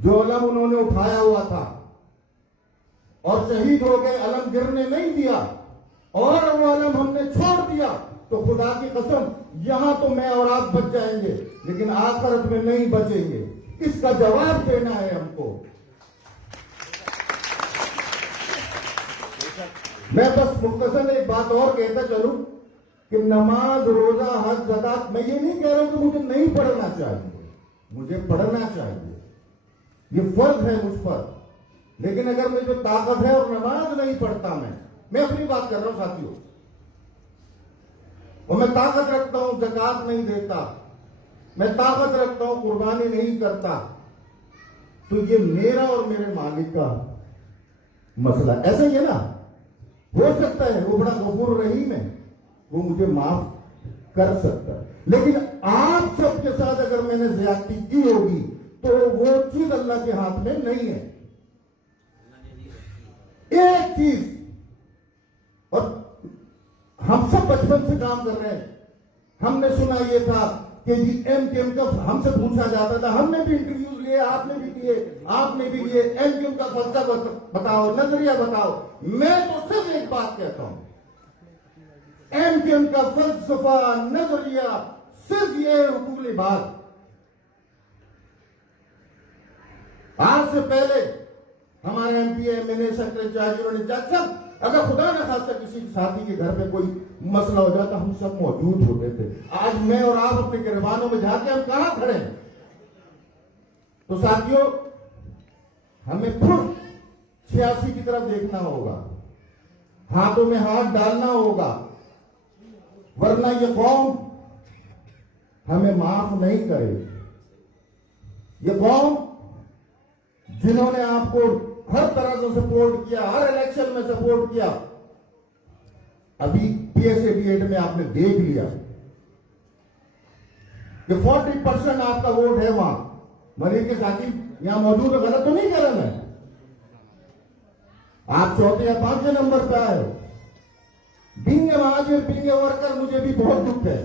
जो अलम उन्होंने उठाया हुआ था और शहीद हो गए, अलम गिरने नहीं दिया और वो अलम हमने छोड़ दिया, तो खुदा की कसम यहां तो मैं और आप बच जाएंगे, लेकिन आखिरत में नहीं बचेंगे। इसका जवाब देना है हमको। मैं बस मुख्तसर एक बात और कहता चलूं कि नमाज, रोजा, हज, ज़कात, मैं ये नहीं कह रहा हूं कि मुझे नहीं पढ़ना चाहिए, मुझे पढ़ना चाहिए, ये फर्ज है मुझ पर। लेकिन अगर मुझे ताकत है और नमाज नहीं पढ़ता, मैं अपनी बात कर रहा हूं साथियों, और मैं ताकत रखता हूं, ज़कात नहीं देता, मैं ताकत रखता हूं, कुर्बानी नहीं करता, तो ये मेरा और मेरे मालिक का मसला। ऐसा ही है ना, हो सकता है वो बड़ा गफूर रहीम है, वो मुझे माफ कर सकता है, लेकिन आप सबके साथ अगर मैंने ज्यादती की होगी तो वो चीज अल्लाह के हाथ में नहीं है। एक चीज, और हम सब बचपन से काम कर रहे हैं, हमने सुना ये था कि जी एमकेएम का हमसे पूछा जाता था, हमने भी इंटरव्यूज लिए, आपने भी किए, आपने भी लिए, एमकेएम का फलसफा बताओ, नजरिया बताओ। मैं तो सिर्फ एक बात कहता हूं, एमकेएम का फलसफा, नजरिया सिर्फ ये हुकूक लिबास। आज से पहले हमारे एमपी, एमएनए, सेक्रेटरी, उन्होंने सब, अगर खुदा न खास्ता किसी साथी के घर पे कोई मसला हो जाता, हम सब मौजूद होते थे। आज मैं और आप अपने गिरबानों में जाके हम कहां खड़े हैं? तो साथियों, हमें खुद 86 की तरफ देखना होगा, हाथों में हाथ डालना होगा, वरना ये कौम हमें माफ नहीं करेगी। ये कौम जिन्होंने आपको हर तरह से सपोर्ट किया, हर इलेक्शन में सपोर्ट किया, अभी PSAB में आपने देख लिया कि 40% आपका वोट है वहां। मलिक के साथी यहां मौजूद है, गलत तो नहीं कह रहा मैं, आप चौथे या 5वें नंबर पे आए हो। बीइंग महाजिर, बीइंग वर्कर, मुझे भी बहुत दुख है,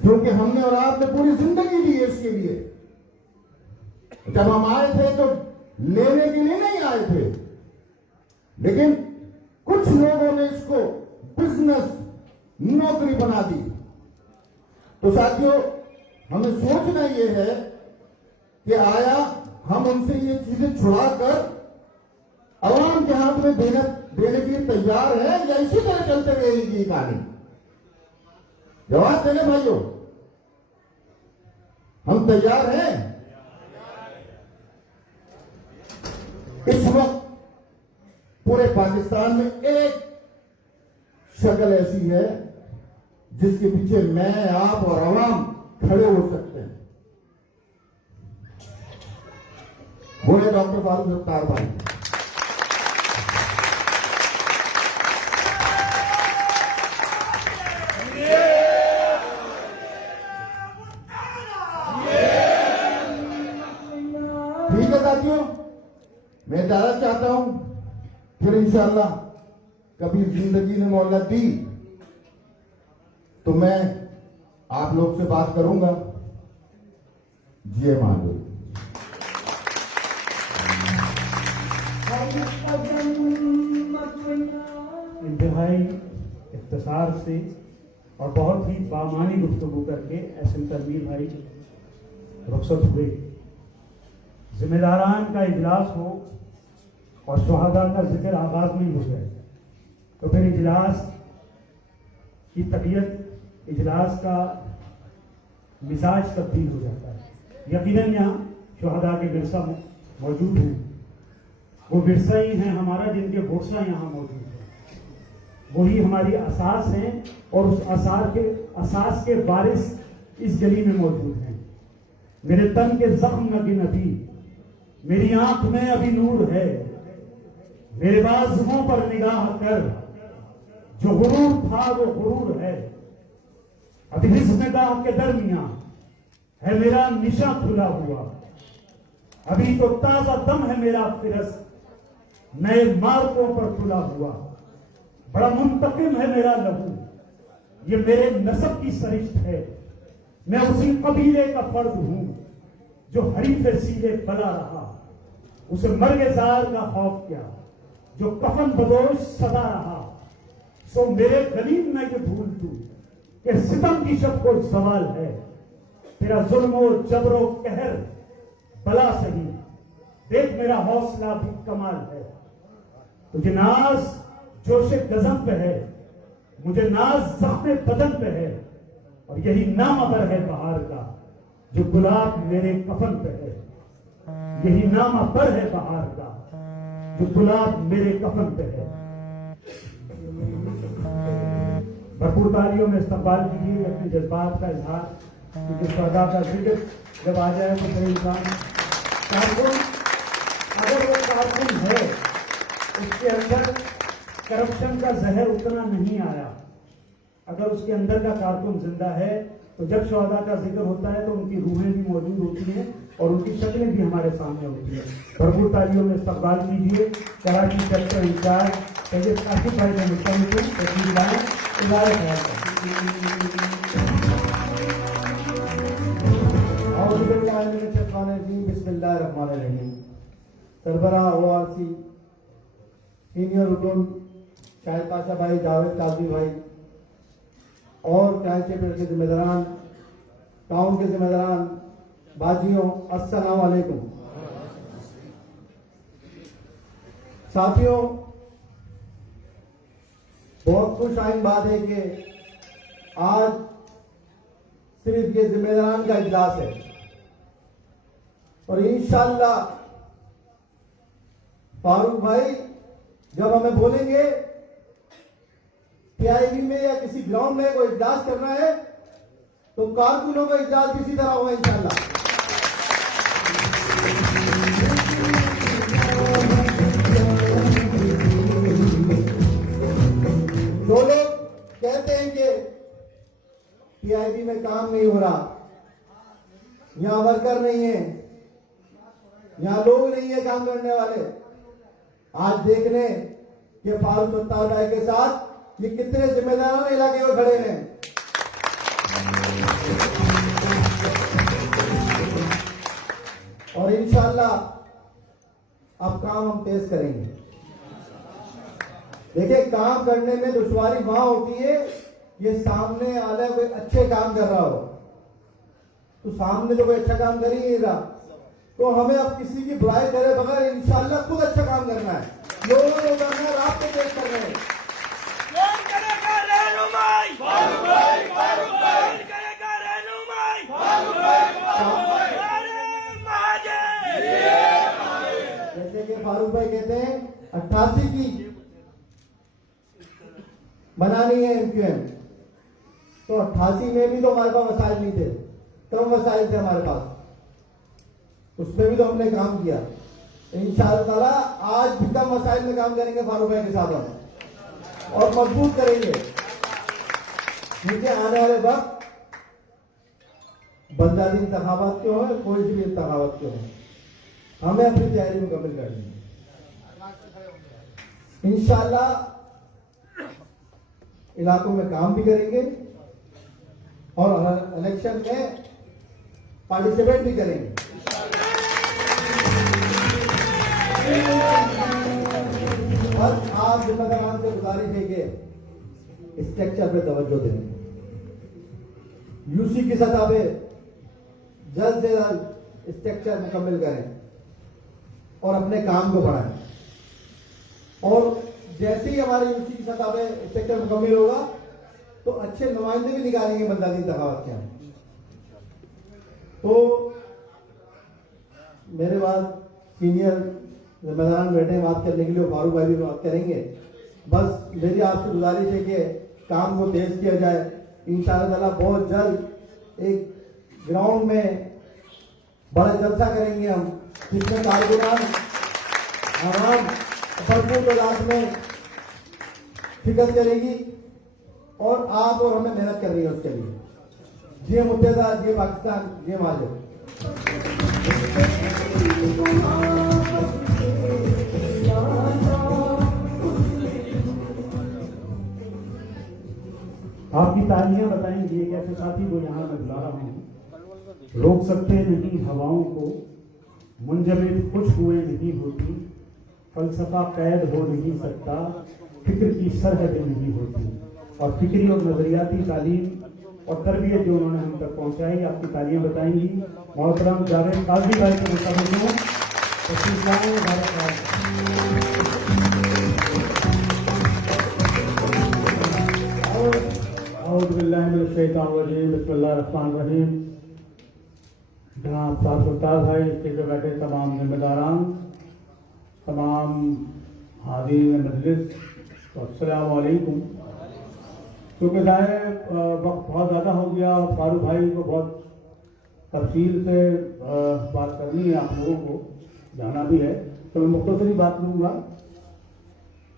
क्योंकि हमने और आपने पूरी जिंदगी दी है इसके लिए। जब हम आए थे तो लेने के लिए नहीं आए थे, लेकिन कुछ लोगों ने इसको बिजनेस, नौकरी बना दी। तो साथियों, हमें सोचना यह है कि आया हम उनसे ये चीजें छुड़ाकर अवाम के हाथ में देने के लिए तैयार है, या इसी तरह चलते रहेगी कहानी? जवाब देने भाइयों, हम तैयार हैं? इस वक्त पूरे पाकिस्तान में एक शक्ल ऐसी है जिसके पीछे मैं, आप और अवाम खड़े हो सकते हैं, वो है डॉक्टर फारूक सत्तार भाई। ठीक है साथियों, मैं इजाजत चाहता हूं, फिर इंशाअल्लाह कभी जिंदगी ने मोहलत दी तो मैं आप लोग से बात करूंगा। जी मानो इंतहाई इख्तिसार से और बहुत ही बामानी गुफ्तगू करके एसएम तनवीर भाई रुखसत हुए। जिम्मेदारान का इजलास हो और शुहदा का जिक्र आगाज में हो जाए तो फिर इजलास की तबीयत, इजलास का मिजाज तब्दील हो जाता है। यकीनन यहाँ शुहदा के विरसा मौजूद हैं, वो विरसा ही हैं हमारा जिनके भरोसा यहाँ मौजूद है, वही हमारी असास हैं और उस असास के बारिश इस गली में मौजूद हैं। मेरे तन के जख्म न गिन अभी, मेरी आंख में अभी नूर है, मेरे बाजुओं पर निगाह कर, जो गुरूर था वो गुरूर है, अभी इस निगाह के दरमियां है मेरा निशा खुला हुआ, अभी तो ताजा दम है मेरा फिरस नए मार्गों पर खुला हुआ, बड़ा मुंतकिम है मेरा लहू, ये मेरे नसब की सरिश्त है, मैं उसी कबीले का फर्द हूं जो हरीफ सीधे बला रहा, उसे मर्ग-ए-जार का खौफ क्या, जो कफन बदोश सदा रहा। सो मेरे गरीब न ये भूल तू कि सितम की शब को सवाल है, तेरा जुल्म और जबरो कहर बला सही, देख मेरा हौसला भी कमाल है। तुझे नाज जोशे गजम पे है, मुझे नाज जख्मे बदन पे है, और यही नाम अबर है बहार का जो गुलाब मेरे कफन पे है। यही नाम अबर है बहार का जो गुलाब मेरे कफन पे है। भरपूर तालियों में इस्तकबाल कीजिए अपने जज्बात का इजहार, क्योंकि सौदा का जिक्र जब आ जाए तो कोई इंसान कारकुन, अगर वो कारकुन है उसके अंदर करप्शन का जहर उतना नहीं आया, अगर उसके अंदर का कारकुन जिंदा है तो जब शौहदा का जिक्र होता है तो उनकी रूहें भी मौजूद होती हैं और उनकी शक्लें भी हमारे सामने होती हैं। भरपूर तालियों में इस्तकबाल कीजिए कराची सेक्टर इंचार्ज सैयद काशिफ भाई का मुस्तकिल तस्वीर लाएं, इज़हार ख्याल करें। बिस्मिल्लाहिर्रहमानिर्रहीम। सरबरा ORC सीनियर रुकन शाहिद पाशा भाई, जावेद काजी भाई और क्राइम चैप्टर के जिम्मेदारान, टाउन के जिम्मेदारान, बाजियों, अस्सलाम वालेकुम। साथियों, बहुत खुश आइन बात है कि आज सिर्फ ये जिम्मेदारान का इजलास है और इंशाअल्लाह फारूक भाई जब हमें बोलेंगे PIB में या किसी ग्राउंड में कोई इजलास करना है तो कारकुनों का इजलास किसी तरह होगा इंशाअल्लाह। जो लोग कहते हैं कि PIB में काम नहीं हो रहा, यहां वर्कर नहीं है, यहां लोग नहीं है काम करने वाले, आज देख लें कि फारूक सत्तार भाई के साथ ये कितने जिम्मेदार इलाके में खड़े हैं। और इंशाअल्लाह अब काम हम तेज करेंगे। देखिए, काम करने में दुश्वारी वहां होती है ये सामने वाला कोई अच्छे काम कर रहा हो, तो सामने तो कोई अच्छा काम कर ही नहीं रहा, तो हमें अब किसी की बुराई करे बगैर इंशाअल्लाह खुद अच्छा काम करना है। लोगों को करना है, रात को तेज करना है। कौन करेगा रहनुमाई? फारूक भाई, फारूक भाई। कौन करेगा रहनुमाई? फारूक भाई, फारूक भाई। अरे महाजन! जैसे कि फारूक भाई कहते हैं 88 की बनानी है MQM, तो 88 में भी तो हमारे पास वसाइल नहीं थे, कम वसाइल थे हमारे पास, उसमें भी तो हमने काम किया। इंशाअल्लाह ताला आज भी कम वसाइल में काम करेंगे फारूक भाई के साथ हम और मजबूत करेंगे, क्योंकि आने वाले वक्त बंदादी इंतखाबात क्यों है, कोई सी भी इंतखाबात क्यों है, हमें अपनी तैयारी मुकम्मल करनी है। इंशाअल्लाह इलाकों में काम भी करेंगे और इलेक्शन में पार्टिसिपेट भी करेंगे। बस आप जिम्मेदारान से गुजारिश है कि स्ट्रक्चर पे तवज्जो दें, UC की सतह पे जल्द से जल्द स्ट्रक्चर मुकम्मल करें और अपने काम को बढ़ाएं। और जैसे ही हमारे UC की सतह पे स्ट्रक्चर मुकम्मल होगा तो अच्छे नुमाइंदे भी निकालेंगे बंदादी इंतखाबात के। तो मेरे बाद सीनियर जिम्मेदारान बैठे हैं बात करने के लिए, फारूक भाई भी बात करेंगे। बस मेरी आपसे गुजारिश है कि काम को तेज किया जाए। इंशाअल्लाह ताला बहुत जल्द एक ग्राउंड में बड़ा जलसा करेंगे हम, जिसमें कारकुनान आवाम भरपूर तादाद में शिरकत करेगी और आप और हमें मेहनत करनी है उसके लिए। जी मुत्तहदा, जी पाकिस्तान, जी महाजन। आपकी तालियां बताएंगे एक ऐसे साथी को यहाँ मैं बुला रहा हूँ। रोक सकते नहीं हवाओं को, मुंजमद कुछ हुए नहीं होती, फलसफा कैद हो नहीं सकता, फिक्र की सरहद नहीं होती। और फिक्री और नजरियाती तालीम और तरबियत जो उन्होंने हम तक पहुंचाई, आपकी तालियां बताएंगी। मोहतरम जावेद काजी भाई को मुस्तक़बिल बिस्मिल्लाहिर्रहमानिर्रहीम। जनाब साहब सुल्तान भाई, स्टेज पर बैठे तमाम जिम्मेदारान, तमाम हाज़रीन मजलिस, अस्सलाम वालेकुम। क्योंकि ज़ाहिर वक्त बहुत ज़्यादा हो गया और फारूक भाई को बहुत तफसील से बात करनी है, आप लोगों को जाना भी है, तो मैं मुख्तसरी बात लूँगा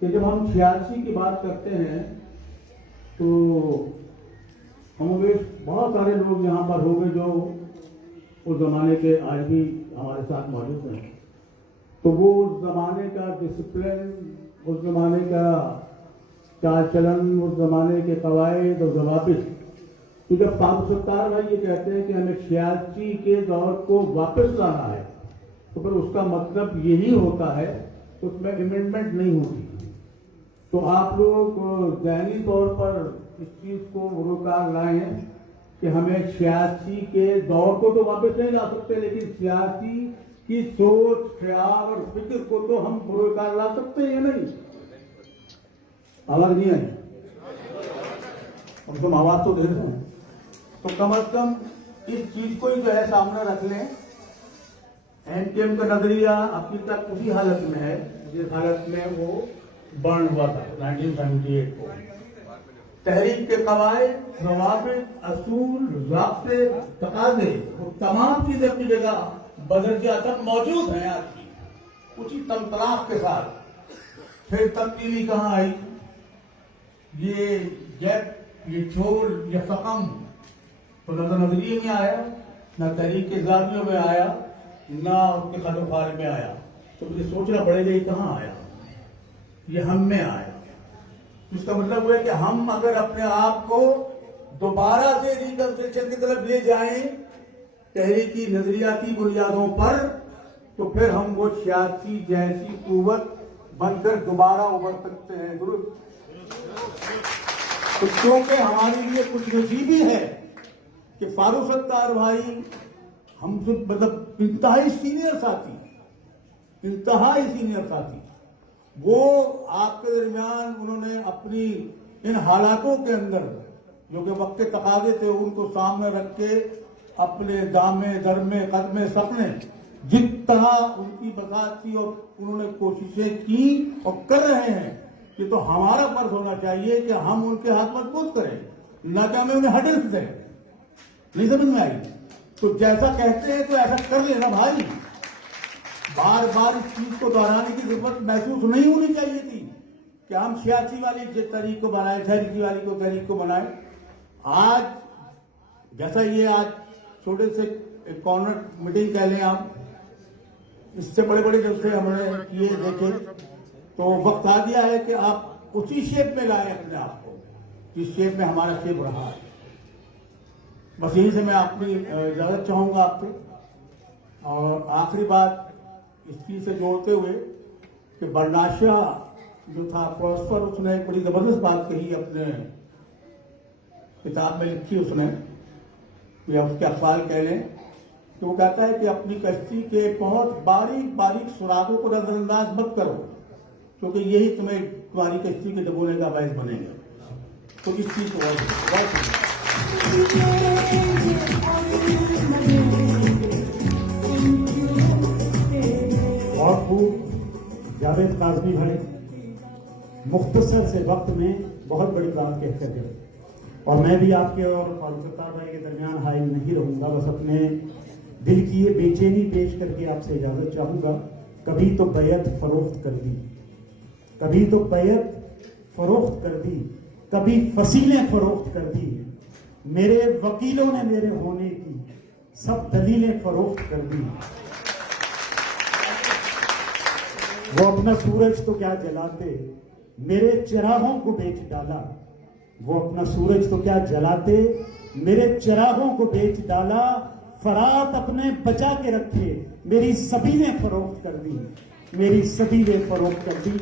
कि जब हम 86 की बात करते हैं तो हम बहुत सारे लोग यहाँ पर होंगे जो उस ज़माने के आज भी हमारे साथ मौजूद हैं। तो वो उस ज़माने का डिसिप्लिन, उस ज़माने का चाल चलन, उस ज़माने के कवायद और ज़वाबित, तो जब फारूक सत्तार भाई ये कहते हैं कि हमें 86 के दौर को वापस लाना है, तो फिर उसका मतलब यही होता है, तो उसमें अमेंडमेंट नहीं होती। तो आप लोग ज़हनी तौर पर इस चीज़ को रोकार लाए हैं कि हमें 86 के दौर को तो वापस नहीं ला सकते, लेकिन 86 की सोच, ख्याल और फिक्र को तो हम रोकार ला सकते हैं या नहीं? आवाज नहीं आई, अब तुम आवाज तो दे रहे हैं, तो कम से कम इस चीज को ही जो है सामने रख लें। एमकेएम का नजरिया अभी तक उसी हालत में है जिस हालत में वो बर्न हुआ था 1978 को। तहरीक के कवायद, ज़वाबित, असूल, ज़ाब्ते, तकाज़े, वो तमाम चीजें अपनी जगह बदरजा तक मौजूद हैं आज की, उसी तमतलाक के साथ। फिर तब्दीली कहाँ आई? ये गैप, ये छोल, ये सकम तो नजरिए में आया, न तहरीक के ज़ाबियों में आया, न उसके खदोखार में आया। तो मुझे सोचना पड़ेगा ये कहाँ आया, ये हम में आया। इसका मतलब हुआ कि हम अगर अपने आप को दोबारा से रिकंस्ट्रक्शन की तरफ ले जाएं तहरीकी नजरियाती बुनियादों पर, तो फिर हम वो 86 जैसी कुव्वत बनकर दोबारा उभर सकते हैं। दुरुस्त? तो क्योंकि हमारे लिए कुछ नसीबी है कि फारूक सत्तार भाई हमसे मतलब इंतहाई सीनियर साथी, इंतहाई सीनियर साथी, वो आपके दरमियान उन्होंने अपनी इन हालातों के अंदर जो कि वक्त के तकाजे थे उनको सामने रख के अपने दामे दरमे कदमे सपने जिस तरह उनकी बसात थी और उन्होंने कोशिशें की और कर रहे हैं, ये तो हमारा फर्ज होना चाहिए कि हम उनके हाथ मजबूत करें, न कि हमें उन्हें हडिस दें। नहीं समझ में आई? तो जैसा कहते हैं तो ऐसा कर लेना भाई। बार बार इस चीज को दोहराने की जरूरत महसूस नहीं होनी चाहिए थी कि हम 86 वाली तहरीक को बनाए, तहरीकी वाली को तहरीक को बनाए। आज जैसा ये आज छोटे से कॉर्नर मीटिंग कह लें आप, इससे बड़े बड़े जब से हमने ये देखे, तो वक्त आ गया है कि आप उसी शेप में लाए अपने आप को जिस शेप में हमारा शेप रहा है। बस यही से मैं अपनी इजाजत चाहूंगा आपसे। और आखिरी बात इस चीज से जोड़ते हुए कि बर्नाशा जो था प्रॉस्पर, उसने एक बड़ी जबरदस्त बात कही, अपने किताब में लिखी उसने, या उसके अखबार कह लें, कि वो कहता है कि अपनी कश्ती के बहुत बारीक बारीक सुरागों को नजरअंदाज मत करो, क्योंकि यही तुम्हारी कश्ती के डुबोने का बायस बनेगा। तो इस चीज को बहुत खूब जावेद काज़मी भाई मुख्तसर से वक्त में बहुत बड़ी बात कहकर गए, और मैं भी आपके और फारूक सत्तार भाई के दरमियान हाइल नहीं रहूंगा। बस अपने दिल की ये बेचैनी पेश करके आपसे इजाजत चाहूंगा। कभी तो बैत फरोख्त कर दी, कभी तो बैत फरोख्त कर दी, कभी फसीलें फरोख्त कर दी, मेरे वकीलों ने मेरे होने की सब दलीलें फरोख्त कर दी। वो अपना सूरज तो क्या जलाते, मेरे चिरागों को बेच डाला, वो अपना सूरज तो क्या जलाते, मेरे चिरागों को बेच डाला। फरात अपने बचा के रखे, मेरी सभी ने फरोख्त कर दी, मेरी सभी ने फरोख्त कर दी।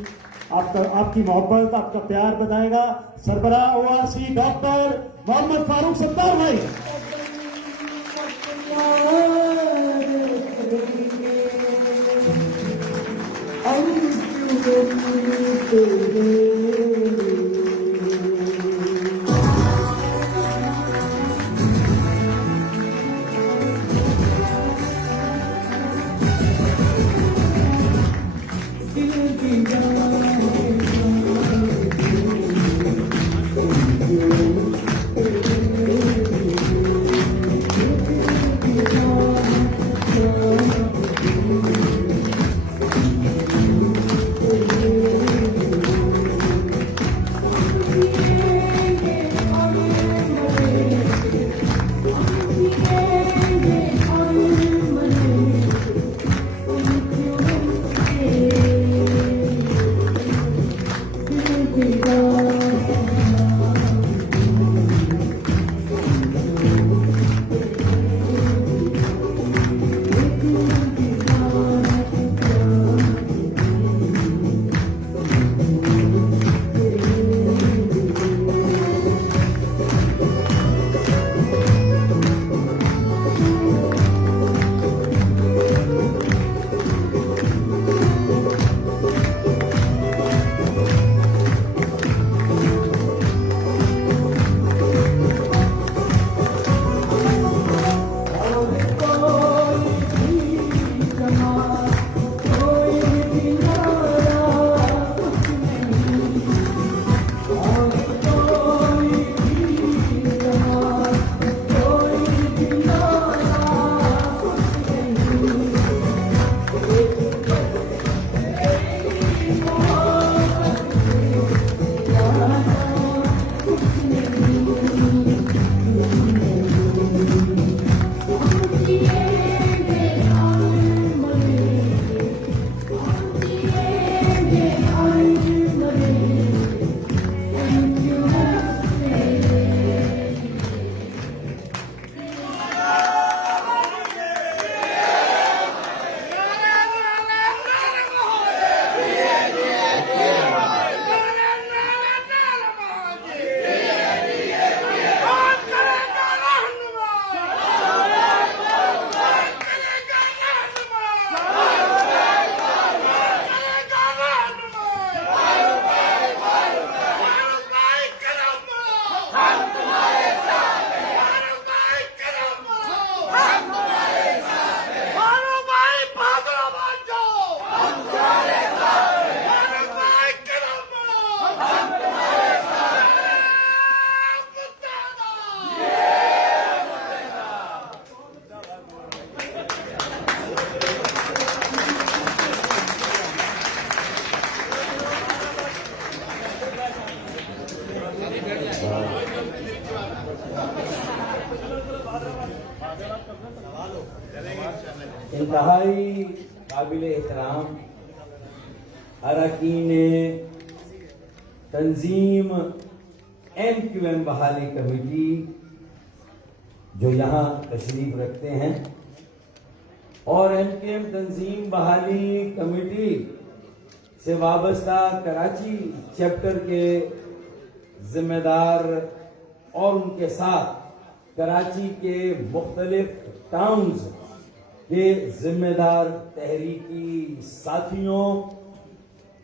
आपकी मोहब्बत, आपका प्यार बताएगा सरबराह ओआरसी डॉक्टर मोहम्मद फारूक सत्तार भाई। इंतहाई काबिल एहतराम अरकान तंजीम MQM बहाली कमेटी जो यहाँ तशरीफ रखते हैं और MQM तंजीम बहाली कमेटी से वाबस्ता कराची चैप्टर के जिम्मेदार और उनके साथ कराची के मुख्तलिफ टाउन्स के जिम्मेदार तहरीकी साथियों,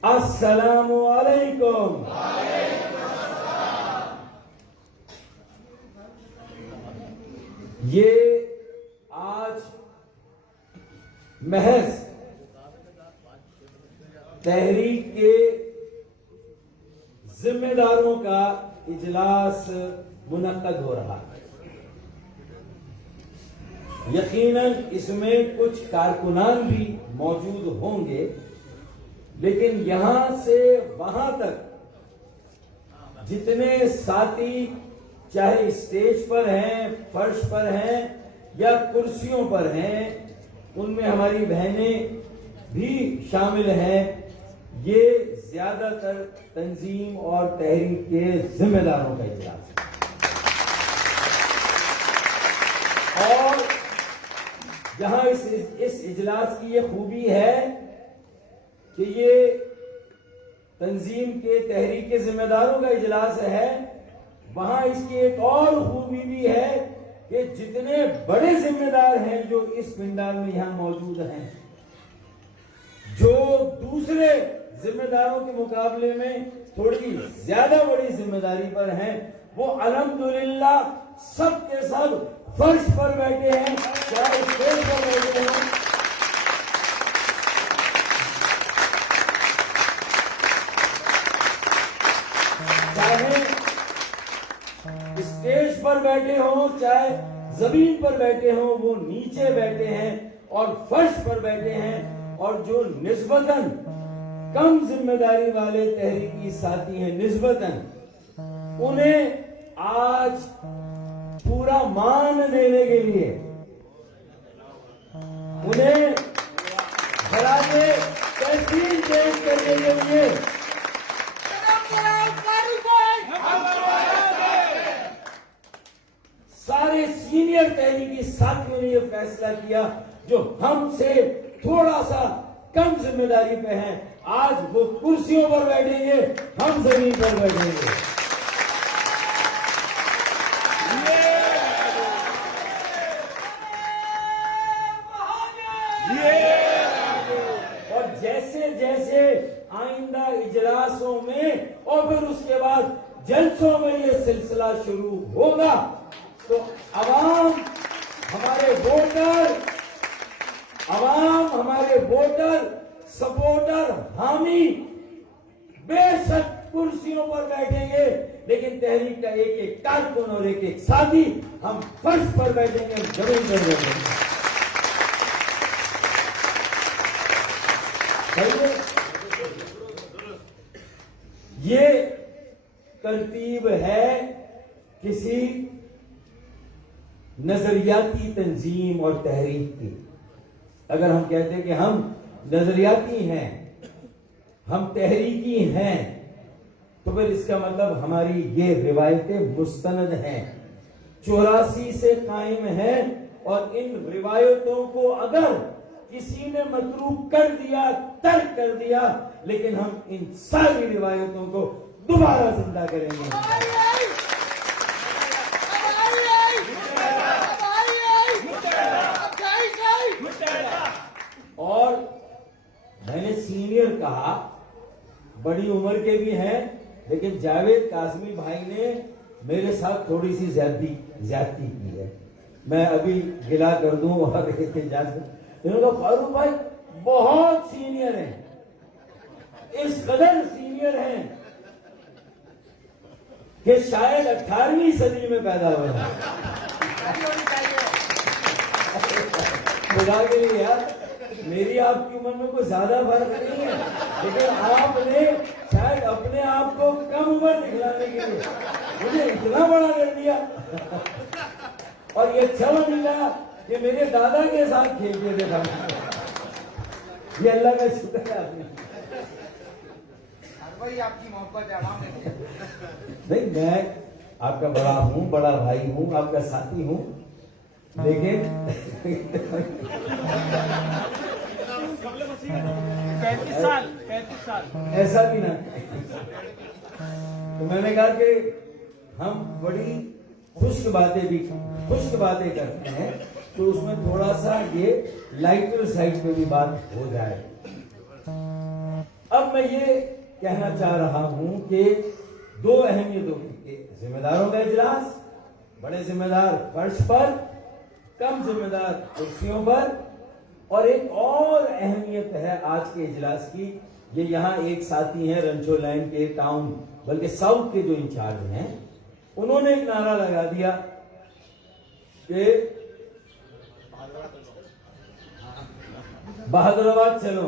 अस्सलामु अलैकुम। ये आज महज तहरीक के जिम्मेदारों का इजलास मुनक्कद हो रहा है। यकीनन इसमें कुछ कारकुनान भी मौजूद होंगे, लेकिन यहां से वहां तक जितने साथी चाहे स्टेज पर हैं, फर्श पर हैं या कुर्सियों पर हैं, उनमें हमारी बहनें भी शामिल हैं। ये ज्यादातर तंजीम और तहरीक के जिम्मेदारों का इजलास है। और जहां इस इजलास की ये खूबी है कि ये तंजीम के तहरीक के जिम्मेदारों का इजलास है, वहां इसकी एक और खूबी भी है कि जितने बड़े जिम्मेदार हैं जो इस पिंडाल में यहां मौजूद हैं, जो दूसरे जिम्मेदारों के मुकाबले में थोड़ी ज्यादा बड़ी जिम्मेदारी पर हैं, वो अल्हम्दुलिल्लाह सब के सब फर्श पर बैठे हैं, चाहे स्टेज पर बैठे हैं, चाहे स्टेज पर बैठे हो, चाहे जमीन पर बैठे हो, वो नीचे बैठे हैं और फर्श पर बैठे हैं। और जो निस्बतन कम जिम्मेदारी वाले तहरीकी साथी हैं, निस्बतन उन्हें आज पूरा मान देने के लिए, उन्हें घराने तहसील पेश करने के लिए सारे सीनियर तहरीकी साथियों ने यह फैसला किया, जो हमसे थोड़ा सा कम जिम्मेदारी पे हैं, आज वो कुर्सियों पर बैठेंगे, हम जमीन पर बैठेंगे। और जैसे जैसे आइंदा इजलासों में और फिर उसके बाद जलसों में ये सिलसिला शुरू होगा, तो अवाम हमारे वोटर सपोर्टर हामी बेशक कुर्सियों पर बैठेंगे, लेकिन तहरीक का एक एक कारकुन और एक एक साथी हम फर्श पर बैठेंगे, हम जमीन पर बैठेंगे। ये तरतीब है किसी नजरियाती तंजीम और तहरीक की। अगर हम कहते हैं कि हम नजरियाती हैं, हम तहरीकी हैं, तो फिर इसका मतलब हमारी ये रिवायतें मुस्तनद हैं, 84 से कायम हैं, और इन रिवायतों को अगर किसी ने मतरूक कर दिया, तर्क कर दिया, लेकिन हम इन सारी रिवायतों को दोबारा जिंदा करेंगे। और मैंने सीनियर कहा, बड़ी उम्र के भी हैं, लेकिन जावेद कासमी भाई ने मेरे साथ थोड़ी सी ज्यादती की है। मैं अभी गिला कर दूं और इन्होंने फारूक भाई बहुत सीनियर हैं, इस कदर सीनियर हैं कि शायद 18वीं सदी में पैदा हुए हैं। खुदा के लिए यार, मेरी आपकी उम्र में कोई ज्यादा फर्क नहीं है, लेकिन आपने शायद अपने आप को कम उम्र दिखलाने के लिए मुझे इतना बड़ा कर दिया। और ये अच्छा मिला कि मेरे दादा के साथ खेलते थे। ये अल्लाह का शुक्र है। आपकी मोहब्बत है। नहीं, मैं आपका बड़ा हूँ, बड़ा भाई हूँ, आपका साथी हूँ, लेकिन 35 साल ऐसा भी ना। तो मैंने कहा कि हम बड़ी खुश्क बातें करते हैं, तो उसमें थोड़ा सा ये लाइटर साइड पे भी बात हो जाए। अब मैं ये कहना चाह रहा हूं कि दो अहमियतों की, जिम्मेदारों का इजलास, बड़े जिम्मेदार फर्श पर, कम जिम्मेदार कुर्सियों पर, और एक और अहमियत है आज के इजलास की। ये यहाँ एक साथी हैं रंचो लाइन के टाउन, बल्कि साउथ के जो इंचार्ज हैं, उन्होंने एक नारा लगा दिया कि बहादुराबाद चलो।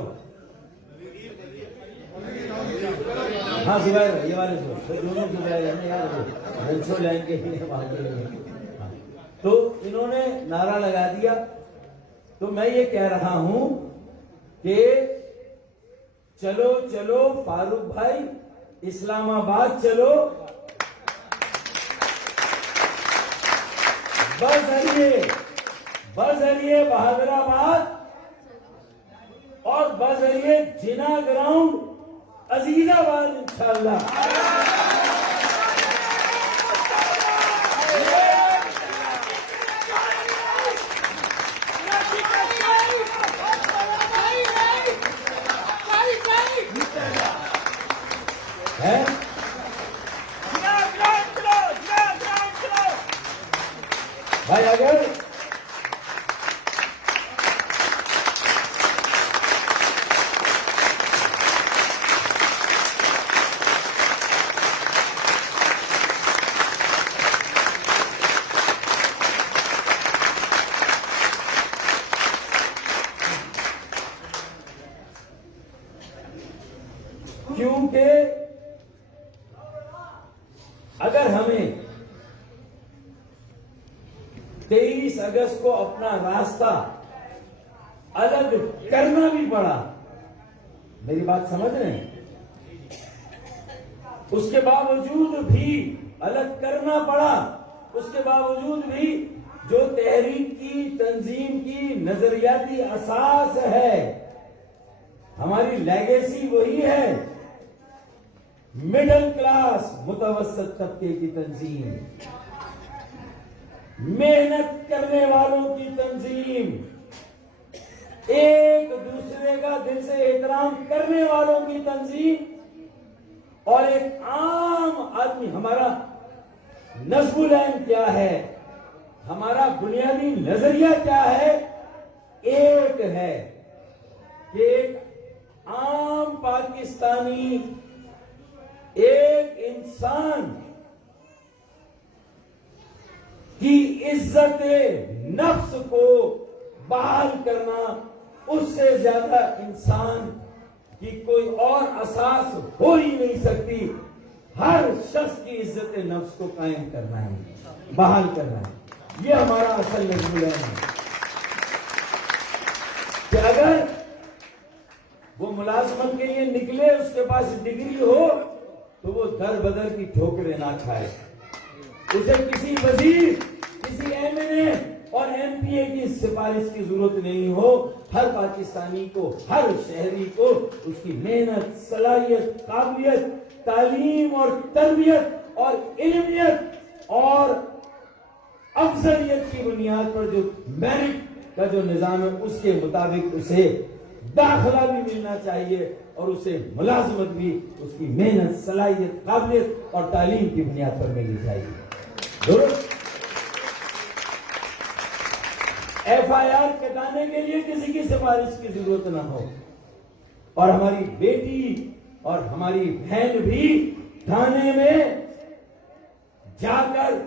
हाँ जुबैर, ये वाले दोनों जुबैर है ना यार, रंचो लाइन के हाँ। तो इन्होंने नारा लगा दिया। तो मैं ये कह रहा हूं कि चलो चलो फारूक भाई, इस्लामाबाद चलो। बजरिए बहादुराबाद और बजरिए जिना ग्राउंड अजीजाबाद इंशाअल्लाह। है भाई, अगर क्योंकि अगर हमें 23 अगस्त को अपना रास्ता अलग करना भी पड़ा, मेरी बात समझ रहे हैं, उसके बावजूद भी अलग करना पड़ा, उसके बावजूद भी जो तहरीक की, तंजीम की नजरियाती असास है, हमारी लेगेसी वही है, मिडिल क्लास मुतवस्सत तबके की तंजीम, मेहनत करने वालों की तंजीम, एक दूसरे का दिल से एहतराम करने वालों की तंजीम और एक आम आदमी। हमारा नस्बुल ऐन क्या है, हमारा बुनियादी नजरिया क्या है, एक है कि एक आम पाकिस्तानी, एक इंसान की इज्जत नफ्स को बहाल करना, उससे ज्यादा इंसान की कोई और असास हो ही नहीं सकती। हर शख्स की इज्जत नफ्स को कायम करना है, बहाल करना है। ये हमारा असल नज़्मुल है कि अगर वो मुलाजमत के लिए निकले, उसके पास डिग्री हो, तो वो दर बदर की ठोकरें ना खाए। उसे किसी वजीर, किसी एमएनए और एमपीए की सिफारिश की जरूरत नहीं हो। हर पाकिस्तानी को, हर शहरी को उसकी मेहनत, सलाहियत, काबिलियत, तालीम और तरबियत और इल्मियत और अफजलियत की बुनियाद पर जो मेरिट का जो निजाम है, उसके मुताबिक उसे दाखिला भी मिलना चाहिए और उसे मुलाजमत भी उसकी मेहनत, सलाहियत, काबिलियत और तालीम की बुनियाद पर मिलनी चाहिए। FIR कटाने के लिए किसी की सिफारिश की जरूरत ना हो और हमारी बेटी और हमारी बहन भी थाने में जाकर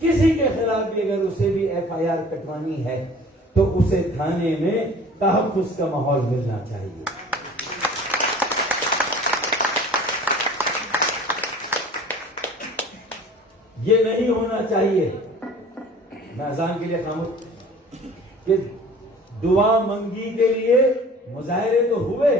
किसी के खिलाफ भी अगर उसे भी FIR कटवानी है तो उसे थाने में तहफ्फुज़ का माहौल मिलना चाहिए। ये नहीं होना चाहिए। मैं अजान के लिए खामोश कि दुआ मंगी के लिए मुजाहरे तो हुए,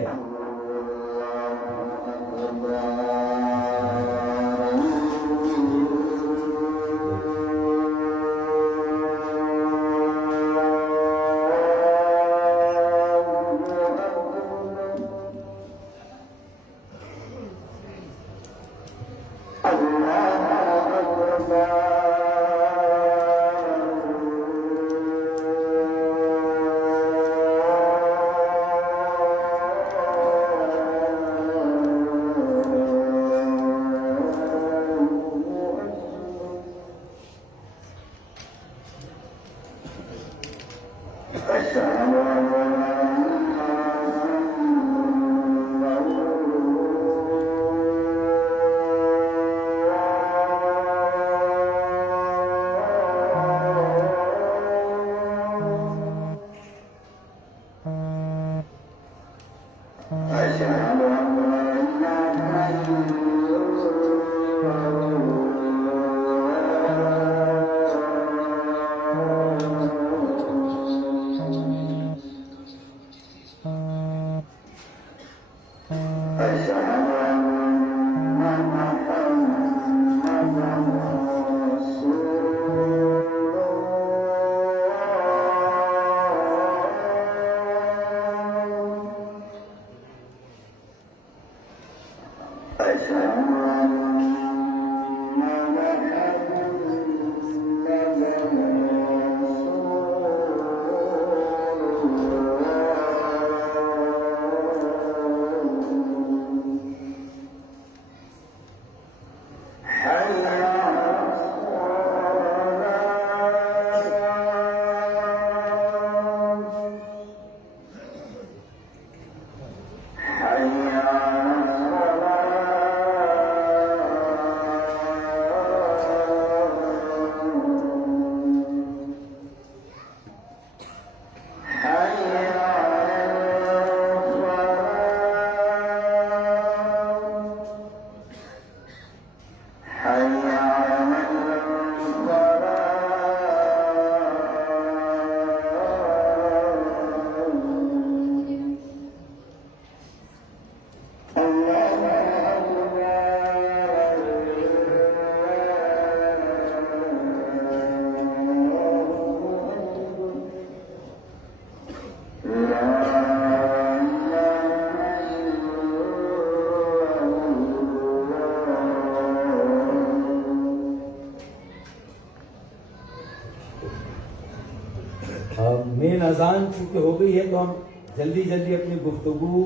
मेन अजान चूंकि हो गई है तो हम जल्दी जल्दी अपनी गुफ्तगू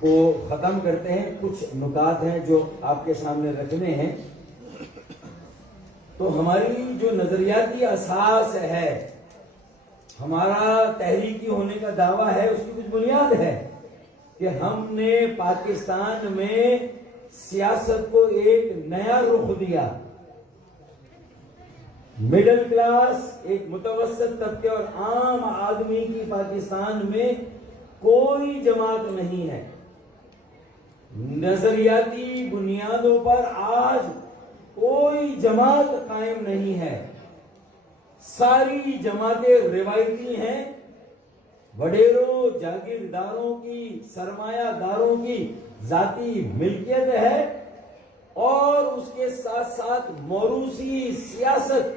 को खत्म करते हैं। कुछ नुकात हैं जो आपके सामने रखने हैं। तो हमारी जो नजरियाती असास है, हमारा तहरीकी होने का दावा है, उसकी कुछ बुनियाद है कि हमने पाकिस्तान में सियासत को एक नया रुख दिया। मिडिल क्लास, एक मुतवस्सित तबके और आम आदमी की पाकिस्तान में कोई जमात नहीं है। नजरियाती बुनियादों पर आज कोई जमात कायम नहीं है। सारी जमातें रिवायती हैं, वडेरों, जागीरदारों की, सरमायादारों की जाती मिल्कियत है और उसके साथ साथ मौरूसी सियासत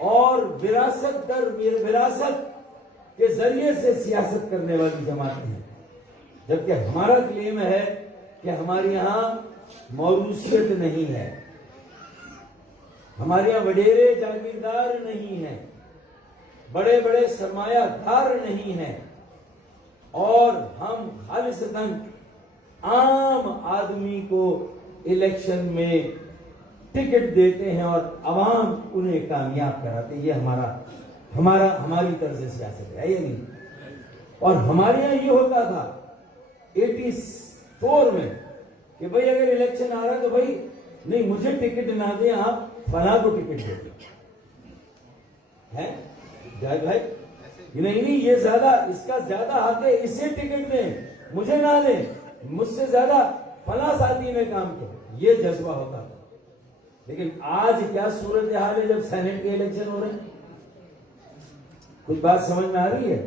और विरासत दर विरासत के जरिए से सियासत करने वाली जमातें हैं। जबकि हमारा क्लेम है कि हमारे यहां मौरूसियत नहीं है, हमारे यहां वडेरे जागीरदार नहीं है, बड़े बड़े सरमायादार नहीं है और हम खालिसतन आम आदमी को इलेक्शन में टिकट देते हैं और अवाम उन्हें कामयाब कराते हैं। ये हमारी तरफ से सियासत है, ये नहीं। और हमारे यहाँ ये होता था 84 में कि भाई अगर इलेक्शन आ रहा है तो भाई नहीं, मुझे टिकट ना दें, आप फला को टिकट देते हैं। जाए भाई नहीं, ये ज्यादा, इसका ज्यादा हक है, इसे टिकट दें, मुझे ना दें, मुझसे ज्यादा फला साथी ने काम किया। ये जज्बा होता था। लेकिन आज क्या सूरत हाल है जब सेनेट के इलेक्शन हो रहे हैं? कुछ बात समझ में आ रही है?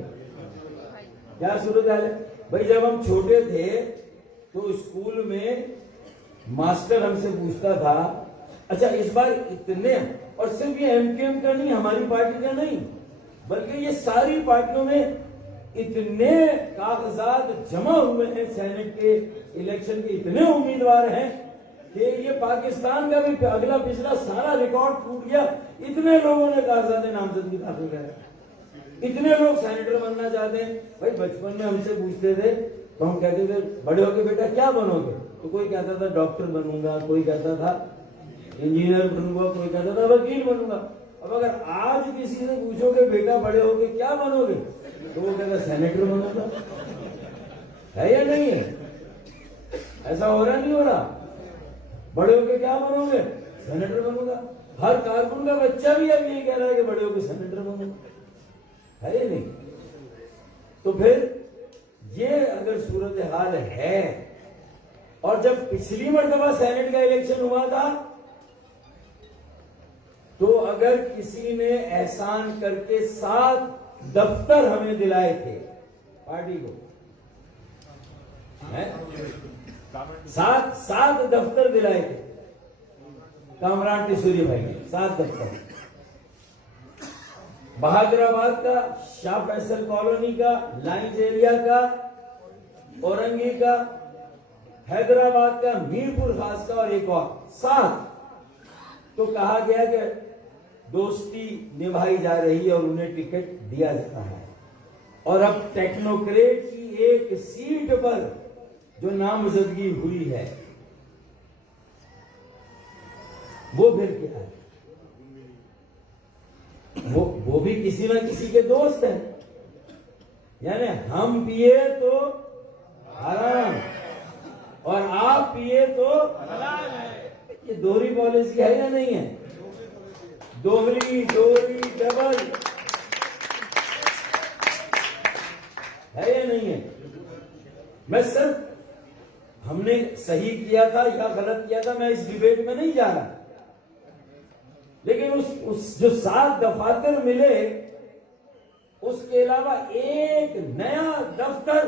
क्या सूरत हाल है भाई? जब हम छोटे थे तो स्कूल में मास्टर हमसे पूछता था, अच्छा इस बार इतने, और सिर्फ ये एमकेएम का नहीं, हमारी पार्टी का नहीं, बल्कि ये सारी पार्टियों में इतने कागजात जमा हुए हैं सेनेट के इलेक्शन के, इतने उम्मीदवार हैं कि ये पाकिस्तान का भी अगला पिछला सारा रिकॉर्ड टूट गया। इतने लोगों ने कागजात नामजदगी दाखिल किया, इतने लोग सेनेटर बनना चाहते हैं। भाई बचपन में हमसे पूछते थे तो हम कहते थे बड़े होके बेटा क्या बनोगे? तो कोई कहता था डॉक्टर बनूंगा, कोई कहता था इंजीनियर बनूंगा, कोई कहता था वकील बनूंगा। अब अगर आज किसी से पूछोगे बेटा बड़े होके क्या बनोगे, तो वो कहता सेनेटर बनूंगा। है या नहीं है? ऐसा हो रहा नहीं हो रहा? बड़े होके क्या बनोगे? सेनेटर बनूंगा। हर कारकुन का बच्चा भी अब यही कह रहा है कि बड़े होके सेनेटर बनूंगा। है या नहीं? तो फिर ये अगर सूरत हाल है, और जब पिछली मर्तबा सेनेट का इलेक्शन हुआ था तो अगर किसी ने एहसान करके 7 दफ्तर हमें दिलाए थे पार्टी को, 7 दफ्तर दिलाए थे कामरान टिसूरी भाई ने, 7 दफ्तर। बहादुराबाद का, शाह फैसल कॉलोनी का, लाइंस एरिया का, औरंगी का, हैदराबाद का, मीरपुर खास का और एक और 7। तो कहा गया कि दोस्ती निभाई जा रही है और उन्हें टिकट दिया जाता है। और अब टेक्नोक्रेट की एक सीट पर जो नामजदगी हुई है वो फिर क्या है? वो भी किसी ना किसी के दोस्त हैं। यानी हम पिए तो हराम और आप पिए तो हलाल है। ये दोहरी पॉलिसी है या नहीं है? दोहरी डोरी डबल है या नहीं है? मैं सिर्फ हमने सही किया था या गलत किया था, मैं इस डिबेट में नहीं जा रहा, लेकिन उस जो 7 दफातर मिले उसके अलावा एक नया दफ्तर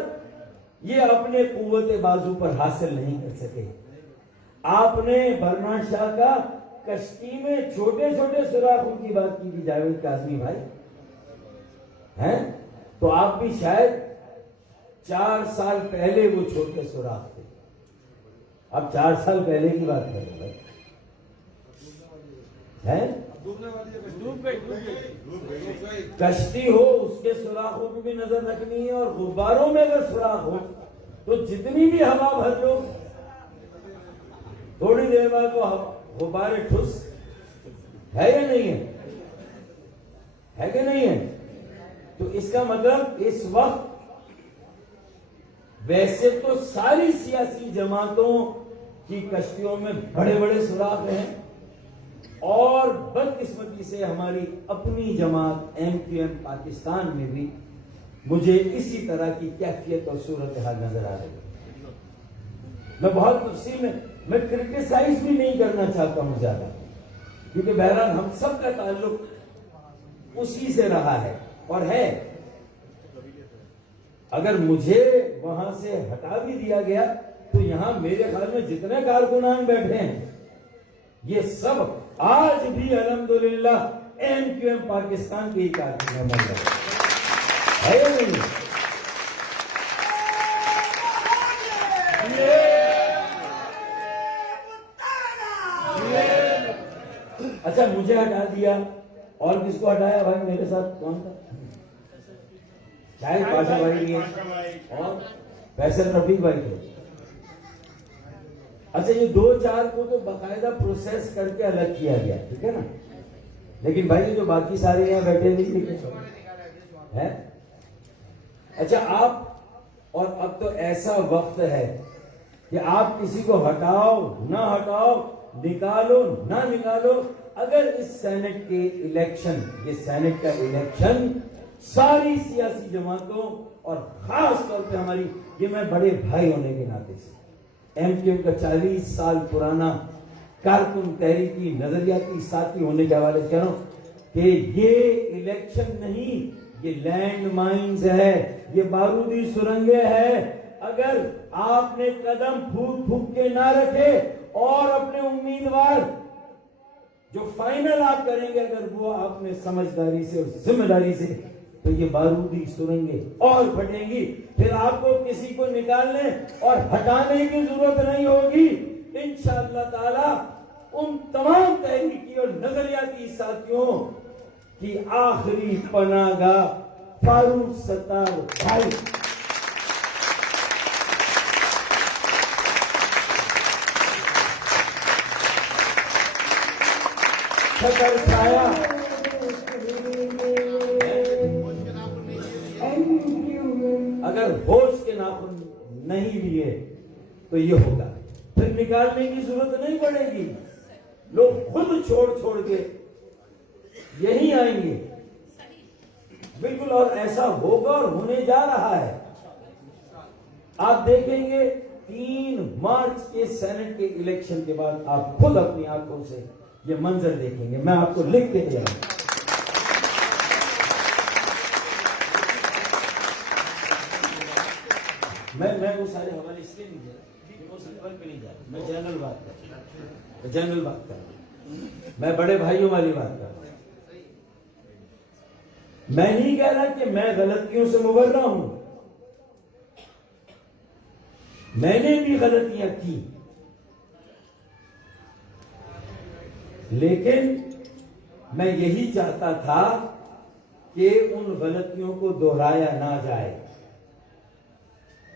ये अपने कुव्वत बाजू पर हासिल नहीं कर सके। आपने बरनाड शाह का कश्ती में छोटे छोटे सुराखों की बात की थी जावेद काजमी भाई, हैं? तो आप भी शायद 4 साल पहले वो छोटे सुराख थे। अब 4 साल पहले की बात कर रहे हैं, है? कश्ती हो उसके सुराखों की भी नजर रखनी है, और गुब्बारों में अगर सुराख हो तो जितनी भी हवा भर लो, थोड़ी देर बाद वो गुब्बारे ठुस, है या नहीं है कि नहीं है? तो इसका मतलब इस वक्त वैसे तो सारी सियासी जमातों की कश्तियों में बड़े बड़े सुराख हैं, और बदकिस्मती से हमारी अपनी जमात MQM पाकिस्तान में भी मुझे इसी तरह की कैफियत और सूरत हाल नजर आ रही है। मैं बहुत तफसील में मैं क्रिटिसाइज भी नहीं करना चाहता हूं ज्यादा, क्योंकि बहरहाल हम सब का ताल्लुक उसी से रहा है और है। अगर मुझे वहां से हटा भी दिया गया तो यहां मेरे ख्याल में जितने कारकुनान बैठे हैं ये सब आज भी अल्हम्दुलिल्लाह MQM पाकिस्तान के ही कारकुनान बन गए, है या नहीं? अच्छा, मुझे हटा दिया, और किसको हटाया भाई? मेरे साथ कौन था? शायद पाशा भाई ने और फैसल रफीक भाई थे। अच्छा, ये 2-4 को तो बाकायदा प्रोसेस करके अलग किया गया, ठीक है ना? लेकिन भाई जो बाकी सारे यहाँ बैठे नहीं है। अच्छा, आप, और अब तो ऐसा वक्त है कि आप किसी को हटाओ ना हटाओ, निकालो ना निकालो, अगर इस सेनेट के इलेक्शन, ये सेनेट का इलेक्शन सारी सियासी जमातों और खास तौर पे हमारी, ये मैं बड़े भाई होने के नाते से MQM का 40 साल पुराना कारकुन तहरीकी नजरियाती साथी होने के हवाले से कह रहा हूं कि ये इलेक्शन नहीं, ये लैंड माइन्स है, ये बारूदी सुरंगें है। अगर आपने कदम फूक फूक के ना रखे और अपने उम्मीदवार जो फाइनल आप करेंगे अगर वो आपने समझदारी से और जिम्मेदारी से, तो ये बारूदी सुरंगे और फटेंगी। फिर आपको किसी को निकालने और हटाने की जरूरत नहीं होगी। इंशाअल्लाह ताला उन तमाम तहरीकी और नजरियाती साथियों की आखिरी पनाहगाह फारूक सत्तार भाई, छतर छाया, अगर होश के नाखून नहीं लिए तो ये होगा, फिर निकालने की जरूरत नहीं पड़ेगी। लोग खुद छोड़ छोड़ के यही आएंगे, बिल्कुल, और ऐसा होगा और होने जा रहा है। आप देखेंगे 3 मार्च के सेनेट के इलेक्शन के बाद आप खुद अपनी आंखों से ये मंजर देखेंगे। मैं आपको लिख के दे रहा हूं। मैं वो सारे हवाले इसलिए नहीं दे रहा, उस लेवल पे नहीं जा रहा। मैं जनरल बात कर रहा हूं, मैं बड़े भाइयों वाली बात कर रहा हूं। मैं नहीं कह रहा कि मैं गलतियों से मुबर्रा हूं, मैंने भी गलतियां की, लेकिन मैं यही चाहता था कि उन गलतियों को दोहराया ना जाए।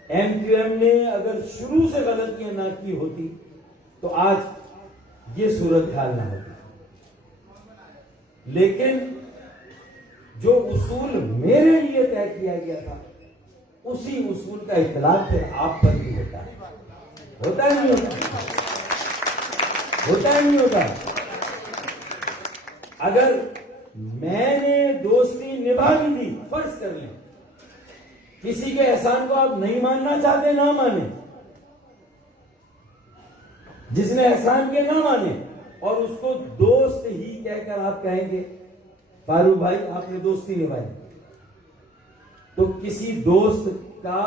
MQM ने अगर शुरू से गलतियां ना की होती तो आज ये सूरत हाल ना होती। लेकिन जो उसूल मेरे लिए तय किया गया था, उसी उसूल का इख्तिलाफ फिर आप पर भी होता है। होता है नहीं होता? होता है नहीं होता? अगर मैंने दोस्ती निभा भी दी, फर्ज कर लें किसी के एहसान को आप नहीं मानना चाहते, ना माने, जिसने एहसान के ना माने, और उसको दोस्त ही कहकर आप कहेंगे फारूक भाई आपने दोस्ती निभाई, तो किसी दोस्त का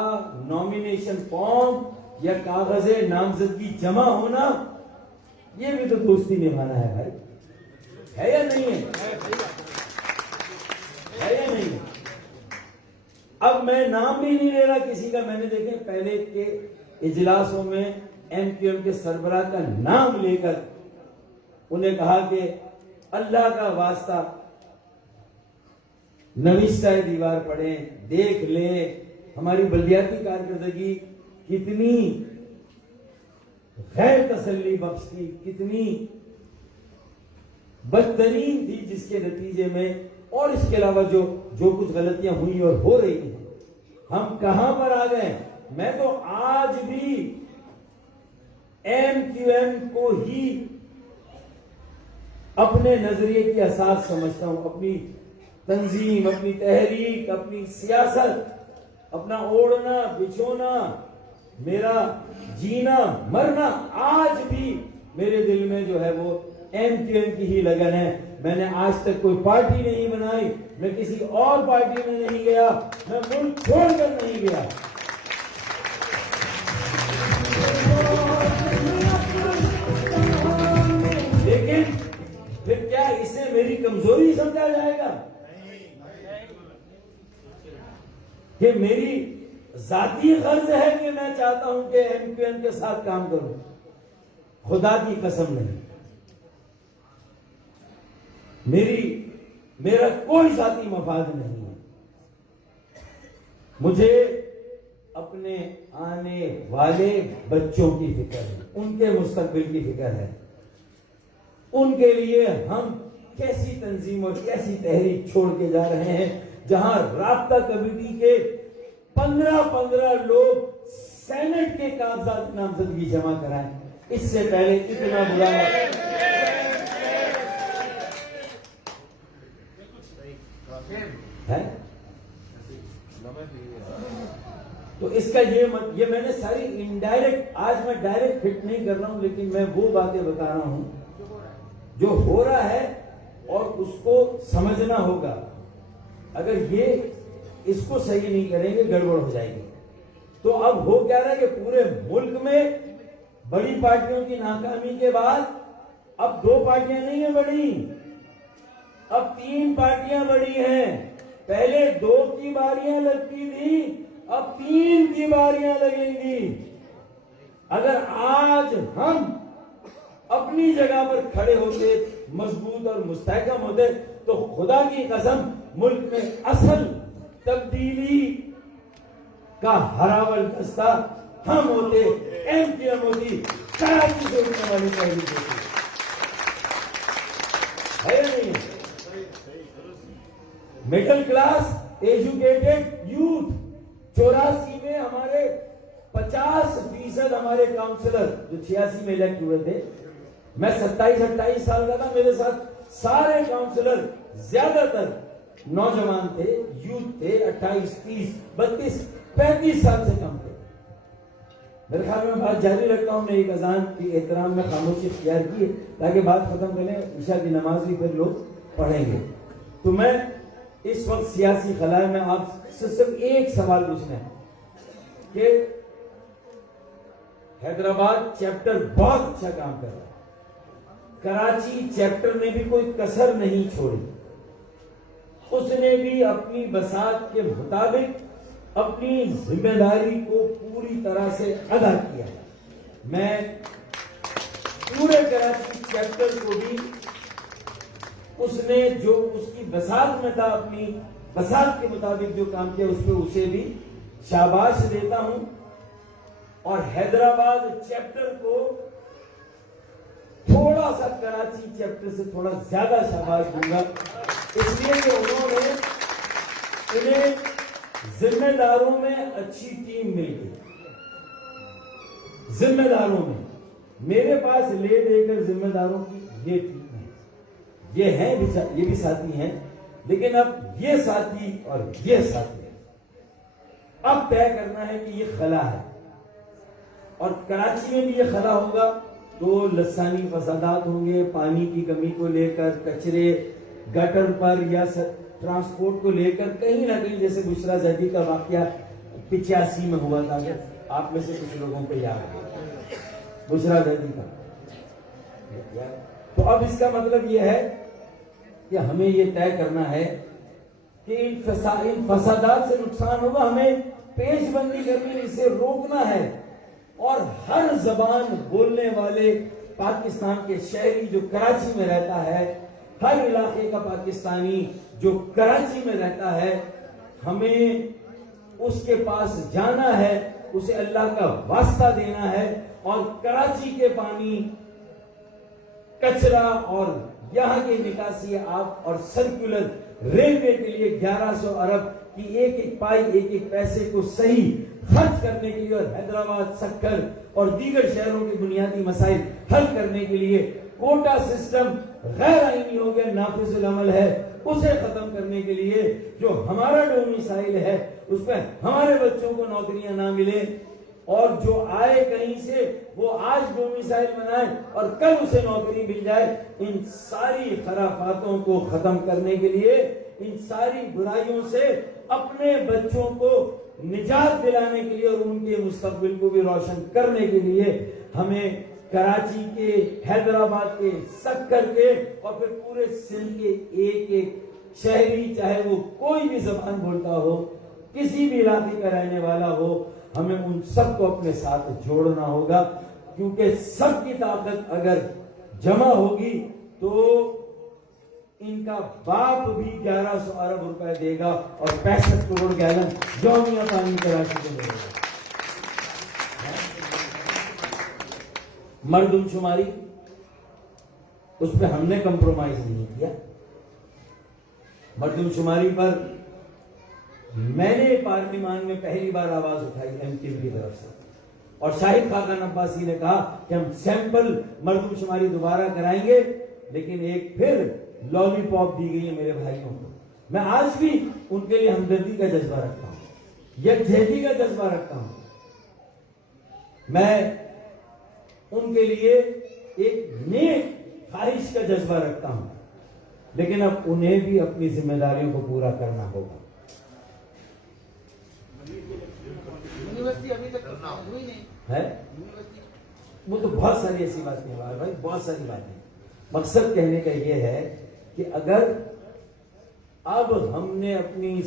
नॉमिनेशन फॉर्म या कागजे नामजदगी जमा होना, ये भी तो दोस्ती निभाना है भाई, है या नहीं है? है या नहीं? अब मैं नाम भी नहीं ले रहा किसी का, मैंने देखे पहले के इजलासों में एमक्यूएम के सरबराह का नाम लेकर उन्हें कहा कि अल्लाह का वास्ता नविश्ता दीवार पढ़ें, देख लें हमारी बल्दियाती कारकर्दगी कितनी गैर तसल्ली बख्श थी, कितनी बदतरीन थी, जिसके नतीजे में और इसके अलावा जो कुछ गलतियां हुई और हो रही हैं, हम कहां पर आ गए। मैं तो आज भी एमक्यूएम को ही अपने नजरिए की असास समझता हूं, अपनी तंजीम, अपनी तहरीक, अपनी सियासत, अपना ओढ़ना बिछोना, मेरा जीना मरना, आज भी मेरे दिल में जो है वो एमक्यूएम की ही लगन है। मैंने आज तक कोई पार्टी नहीं बनाई, मैं किसी और पार्टी में नहीं गया, मैं मुल्क छोड़कर नहीं गया। लेकिन फिर क्या इसे मेरी कमजोरी समझा जाएगा कि मेरी जाती गर्ज है कि मैं चाहता हूं कि एमक्यूएम के साथ काम करूं? खुदा की कसम नहीं, मेरा कोई जाती मफाद नहीं है। मुझे अपने आने वाले बच्चों की फिक्र है, उनके मुस्तकबिल की फिक्र है। उनके लिए हम कैसी तंजीम और कैसी तहरीक छोड़ के जा रहे हैं, जहां राब्ता कमेटी के 15 लोग सेनेट के कागजात नामजदगी जमा कराएं। इससे पहले इतना बुरा है। तो इसका ये मैंने सारी इनडायरेक्ट, आज मैं डायरेक्ट फिट नहीं कर रहा हूं, लेकिन मैं वो बातें बता रहा हूं जो हो रहा है और उसको समझना होगा। अगर ये इसको सही नहीं करेंगे गड़बड़ हो जाएगी। तो अब हो क्या रहा है कि पूरे मुल्क में बड़ी पार्टियों की नाकामी के बाद अब 2 पार्टियां नहीं है बड़ी, अब 3 पार्टियां बड़ी हैं। पहले 2 की बारियां लगती थी, अब 3 की बारियां लगेंगी। अगर आज हम अपनी जगह पर खड़े होते, मजबूत और मुस्तहकम होते, तो खुदा की कसम मुल्क में असल तब्दीली का हरावल दस्ता हम होते, एमक्यूएम होती, कराची से उठने वाली पहली होती है नहीं। मिडिल क्लास एजुकेटेड यूथ, 84 में हमारे 50% हमारे काउंसलर जो 86 में इलेक्ट हुए थे, मैं 27-28 साल का था, मेरे साथ सारे काउंसलर ज्यादातर नौजवान थे, यूथ थे, 28, 30, 32, 35 साल से कम थे। मेरे ख्याल में बात जारी रखता हूं, मैं एक अजान की एहतराम में खामोशी इख्तियार की ताकि बात खत्म करें, ईशा की नमाज भी फिर लोग पढ़ेंगे। तो मैं इस वक्त सियासी खला में आपसे सिर्फ एक सवाल पूछना है कि हैदराबाद चैप्टर बहुत अच्छा काम कर रहा है, कराची चैप्टर ने भी कोई कसर नहीं छोड़ी, उसने भी अपनी बसात के मुताबिक अपनी जिम्मेदारी को पूरी तरह से अदा किया। मैं पूरे कराची चैप्टर को भी उसने जो उसकी बसात में था, अपनी बसात के मुताबिक जो काम किया, उस पर उसे भी शाबाश देता हूं। और हैदराबाद चैप्टर को थोड़ा सा कराची चैप्टर से थोड़ा ज्यादा शाबाश दूंगा, इसलिए कि उन्होंने इन्हें जिम्मेदारों में अच्छी टीम मिल गई। जिम्मेदारों में मेरे पास ले देकर जिम्मेदारों की ये टीम है, ये है ये भी साथी हैं, लेकिन अब ये साथी और ये साथी है। अब तय करना है कि ये खला है, और कराची में भी ये खला होगा तो लसानी फसादात होंगे, पानी की कमी को लेकर, कचरे गटर पर या ट्रांसपोर्ट को लेकर कहीं ना कहीं, जैसे बुशरा जैदी का वाकया 85 में हुआ था, आप में से कुछ लोगों को याद है बुशरा जैदी का। तो अब इसका मतलब यह है कि हमें यह तय करना है कि इन फसादात से नुकसान होगा, हमें पेशबंदी करनी, इसे रोकना है। और हर जबान बोलने वाले पाकिस्तान के शहरी जो कराची में रहता है, हर इलाके का पाकिस्तानी जो कराची में रहता है, हमें उसके पास जाना है, उसे अल्लाह का वास्ता देना है और कराची के पानी, कचरा और यहाँ के निकासी आब और सर्कुलर रेलवे के लिए 1100 अरब की एक एक पाई, एक एक पैसे को सही खर्च करने के लिए और हैदराबाद, सक्कर और दीगर शहरों के बुनियादी मसाइल हल करने के लिए कोटा सिस्टम गैर आईनी हो गया, नाफिजुल अमल है, उसे खत्म करने के लिए जो हमारा डोमिसाइल है उसमें हमारे बच्चों को नौकरियां ना मिले और जो आए कहीं से वो आज डोमिसाइल बनाए और कल उसे नौकरी मिल जाए। इन सारी खराफातों को खत्म करने के लिए, इन सारी बुराइयों से अपने बच्चों को निजात दिलाने के लिए और उनके मुस्तकबिल को भी रोशन करने के लिए हमें कराची के, हैदराबाद के, सक्कर के और फिर पूरे सिंध के एक एक शहरी, चाहे वो कोई भी जबान बोलता हो, किसी भी इलाके का रहने वाला हो, हमें उन सबको अपने साथ जोड़ना होगा। क्योंकि सबकी ताकत अगर जमा होगी तो इनका बाप भी 1100 अरब रुपए देगा और 65 करोड़ गैलन यौमिया पानी कराची को मिलेगा। मर्दमशुमारी, उस पर हमने कंप्रोमाइज नहीं किया। मर्दमशुमारी पर मैंने पार्लियामेंट में पहली बार आवाज उठाई एमक्यू की तरफ से और शाहिद खाकान अब्बासी ने कहा कि हम सैंपल मर्दमशुमारी दोबारा कराएंगे, लेकिन एक फिर लॉलीपॉप दी गई है मेरे भाइयों को। मैं आज भी उनके लिए हमदर्दी का जज्बा रखता हूं, यकजहती का जज्बा रखता हूं। मैं उनके लिए एक नेक ख्वाहिश का जज्बा रखता हूं, लेकिन अब उन्हें भी अपनी जिम्मेदारियों को पूरा करना होगा। यूनिवर्सिटी अभी तक हुई नहीं है वो तो बहुत सारी ऐसी बातें हैं भाई, बहुत सारी बातें। मकसद कहने का ये है कि अगर अब हमने अपनी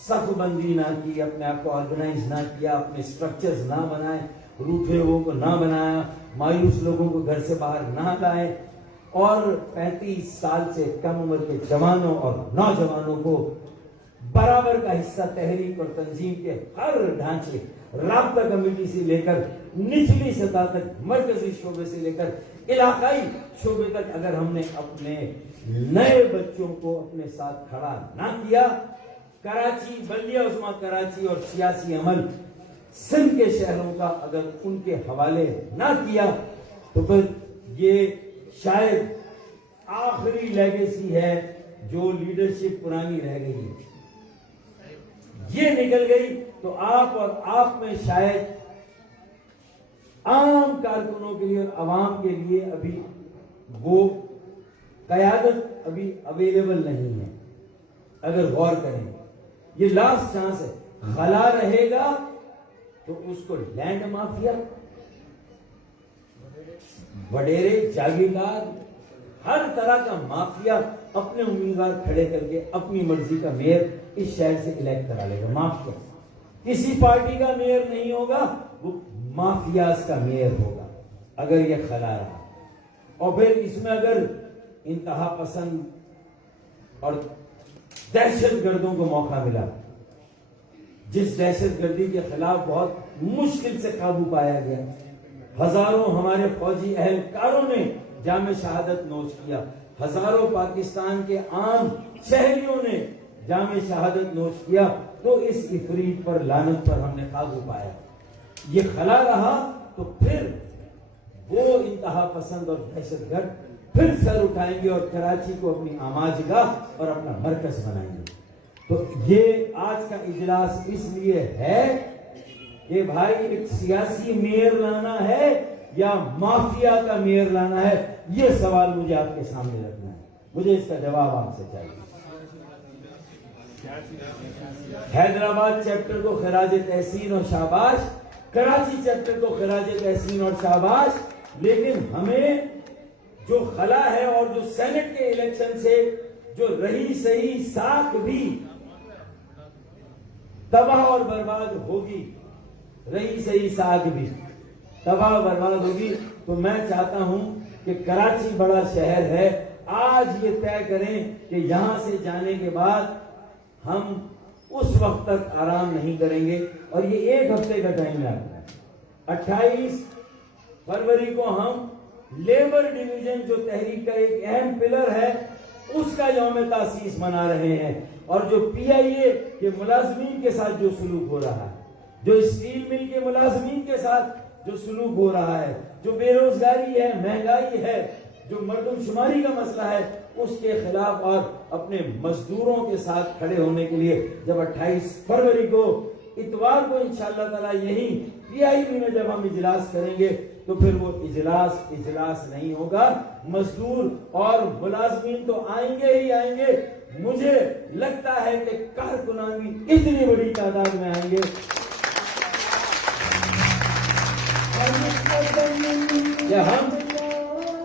सफबंदी ना की, अपने आप को ऑर्गेनाइज ना किया, अपने स्ट्रक्चर्स ना बनाए, रूठे लोगों को ना बनाया, मायूस लोगों को घर से बाहर ना लाए और 35 साल से कम उम्र के जवानों और नौजवानों को बराबर का हिस्सा तहरीक और तंजीम के हर ढांचे, राब्ता कमेटी से लेकर निचली सतह तक, मरकजी शोबे से लेकर इलाकाई शोबे तक अगर हमने अपने नए बच्चों को अपने साथ खड़ा ना किया, कराची, बल्दिया उस्मा कराची और सियासी अमल सिंध के शहरों का अगर उनके हवाले ना किया तो फिर ये शायद आखिरी लेगेसी है जो लीडरशिप पुरानी रह गई है। ये निकल गई तो आप और आप में शायद आम कारकुनों के लिए और आवाम के लिए अभी वो कयादत अभी अवेलेबल नहीं है। अगर गौर करें, ये लास्ट चांस है। खला रहेगा तो उसको लैंड माफिया, वडेरे, जागीरदार, हर तरह का माफिया अपने उम्मीदवार खड़े करके अपनी मर्जी का मेयर इस शहर से इलेक्ट करा लेगा। माफिया किसी पार्टी का मेयर नहीं होगा, वो माफियाज का मेयर होगा अगर ये खला रहा। और फिर इसमें अगर इंतहा पसंद और दहशतगर्दों को मौका मिला, जिस दहशतगर्दी के खिलाफ बहुत मुश्किल से काबू पाया गया, हजारों हमारे फौजी अहलकारों ने जामे शहादत नोश किया, हजारों पाकिस्तान के आम शहरियों ने जामे शहादत नोश किया, तो इस इफरीत पर, लानत पर हमने काबू पाया। ये खला रहा तो फिर वो इंतहा पसंद और दहशतगर्द फिर सर उठाएंगे और कराची को अपनी आमाजगाह और अपना मरकज बनाएंगे। तो ये आज का इजलास इसलिए है कि भाई एक सियासी मेयर लाना है या माफिया का मेयर लाना है, ये सवाल मुझे आपके सामने रखना है। मुझे इसका जवाब आपसे चाहिए। हैदराबाद चैप्टर को खिराज तहसीन और शाबाश, कराची चैप्टर को खिराज तहसीन और शाबाश, लेकिन हमें जो खला है और जो सेनेट के इलेक्शन से जो रही सही साख भी तबाह और बर्बाद होगी, रही सही साख भी तबाह बर्बाद होगी। तो मैं चाहता हूं कि कराची बड़ा शहर है, आज ये तय करें कि यहां से जाने के बाद हम उस वक्त तक आराम नहीं करेंगे। और ये 1 हफ्ते का टाइम है। 28 फरवरी को हम लेबर डिवीजन जो तहरीक का एक अहम पिलर है उसका यौम तासीस मना रहे हैं। और जो PIA के मुलाजमीन के साथ जो सुलूक हो रहा है, जो स्टील मिल के मुलाजमीन के साथ जो सुलूक हो रहा है, जो बेरोजगारी है, महंगाई है, जो मर्दमशुमारी का मसला है, उसके खिलाफ और अपने मजदूरों के साथ खड़े होने के लिए जब 28 फरवरी को इतवार को इंशाअल्लाह ताला यही PIB में जब हम इजलास करेंगे तो फिर वो इजलास नहीं होगा। मजदूर और मुलाजमीन तो आएंगे ही आएंगे। मुझे लगता है कि कारकुनान भी इतनी बड़ी तादाद में आएंगे। क्या हम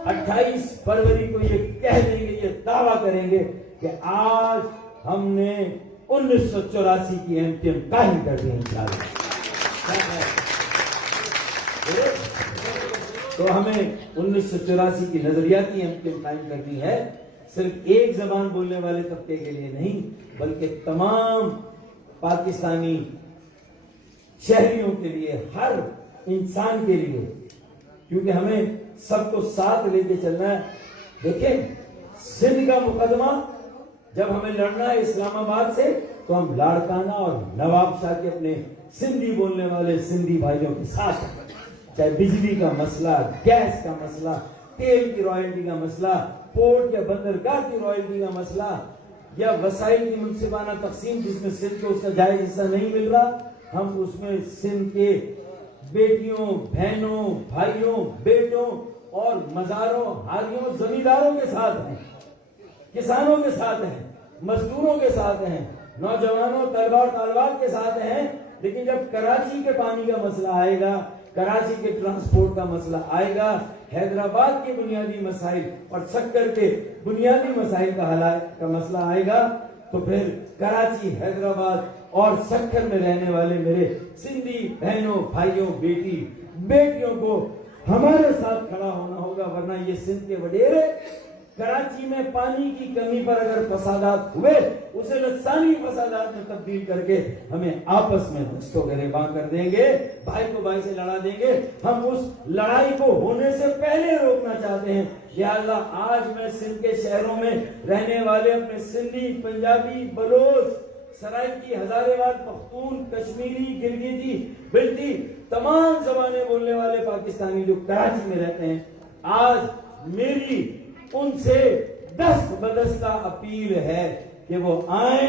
28 फरवरी को ये कह देंगे, ये दावा करेंगे कि आज हमने 1984 की MTM कायम कर दी इंशाअल्लाह। तो हमें 1984 की नजरियाती MTM कायम करनी है, सिर्फ एक जबान बोलने वाले तबके के लिए नहीं, बल्कि तमाम पाकिस्तानी शहरियों के लिए, हर इंसान के लिए, क्योंकि हमें सबको साथ लेके चलना है। देखें, सिंध का मुकदमा जब हमें लड़ना है इस्लामाबाद से, तो हम लाड़काना और नवाब शाह के अपने सिंधी बोलने वाले सिंधी भाइयों के साथ, चाहे बिजली का मसला, गैस का मसला, तेल की रॉयल्टी का मसला, पोर्ट या बंदरगाह की रॉयल्टी का मसला, या वसाइल की मुनसिबाना तकसीम जिसमें सिंध को उसका जायज हिस्सा नहीं मिल रहा, हम उसमें सिंध के बेटियों, बहनों, भाइयों, बेटों और मजारों, हारियों, जमींदारों के साथ हैं, किसानों के साथ हैं, मजदूरों के साथ हैं, नौजवानों, तलबा तालबात के साथ हैं। लेकिन जब कराची के पानी का मसला आएगा, कराची के ट्रांसपोर्ट का मसला आएगा, हैदराबाद के बुनियादी मसाइल और सक्कर के बुनियादी मसाइल का मसला आएगा, तो फिर कराची, हैदराबाद और सक्कर में रहने वाले मेरे सिंधी बहनों, भाइयों, बेटियों को हमारे साथ खड़ा होना होगा। वरना ये सिंध के वडेरे कराची में पानी की कमी पर अगर फसादात हुए, उसे लसानी फसादात में तब्दील करके हमें आपस में दस्तों गिरेबां कर देंगे, भाई को भाई से लड़ा देंगे। हम उस लड़ाई को होने से पहले रोकना चाहते हैं। लिहाजा आज मैं सिंध के शहरों में रहने वाले अपने सिंधी, पंजाबी, बलोच, सराइकी, हजारेवाल, पख्तून, कश्मीरी, गिलगिती, बिल्टी, तमाम जबानें बोलने वाले पाकिस्तानी जो कराची में रहते हैं, आज मेरी उनसे दस्तबदस्ता अपील है कि वो आए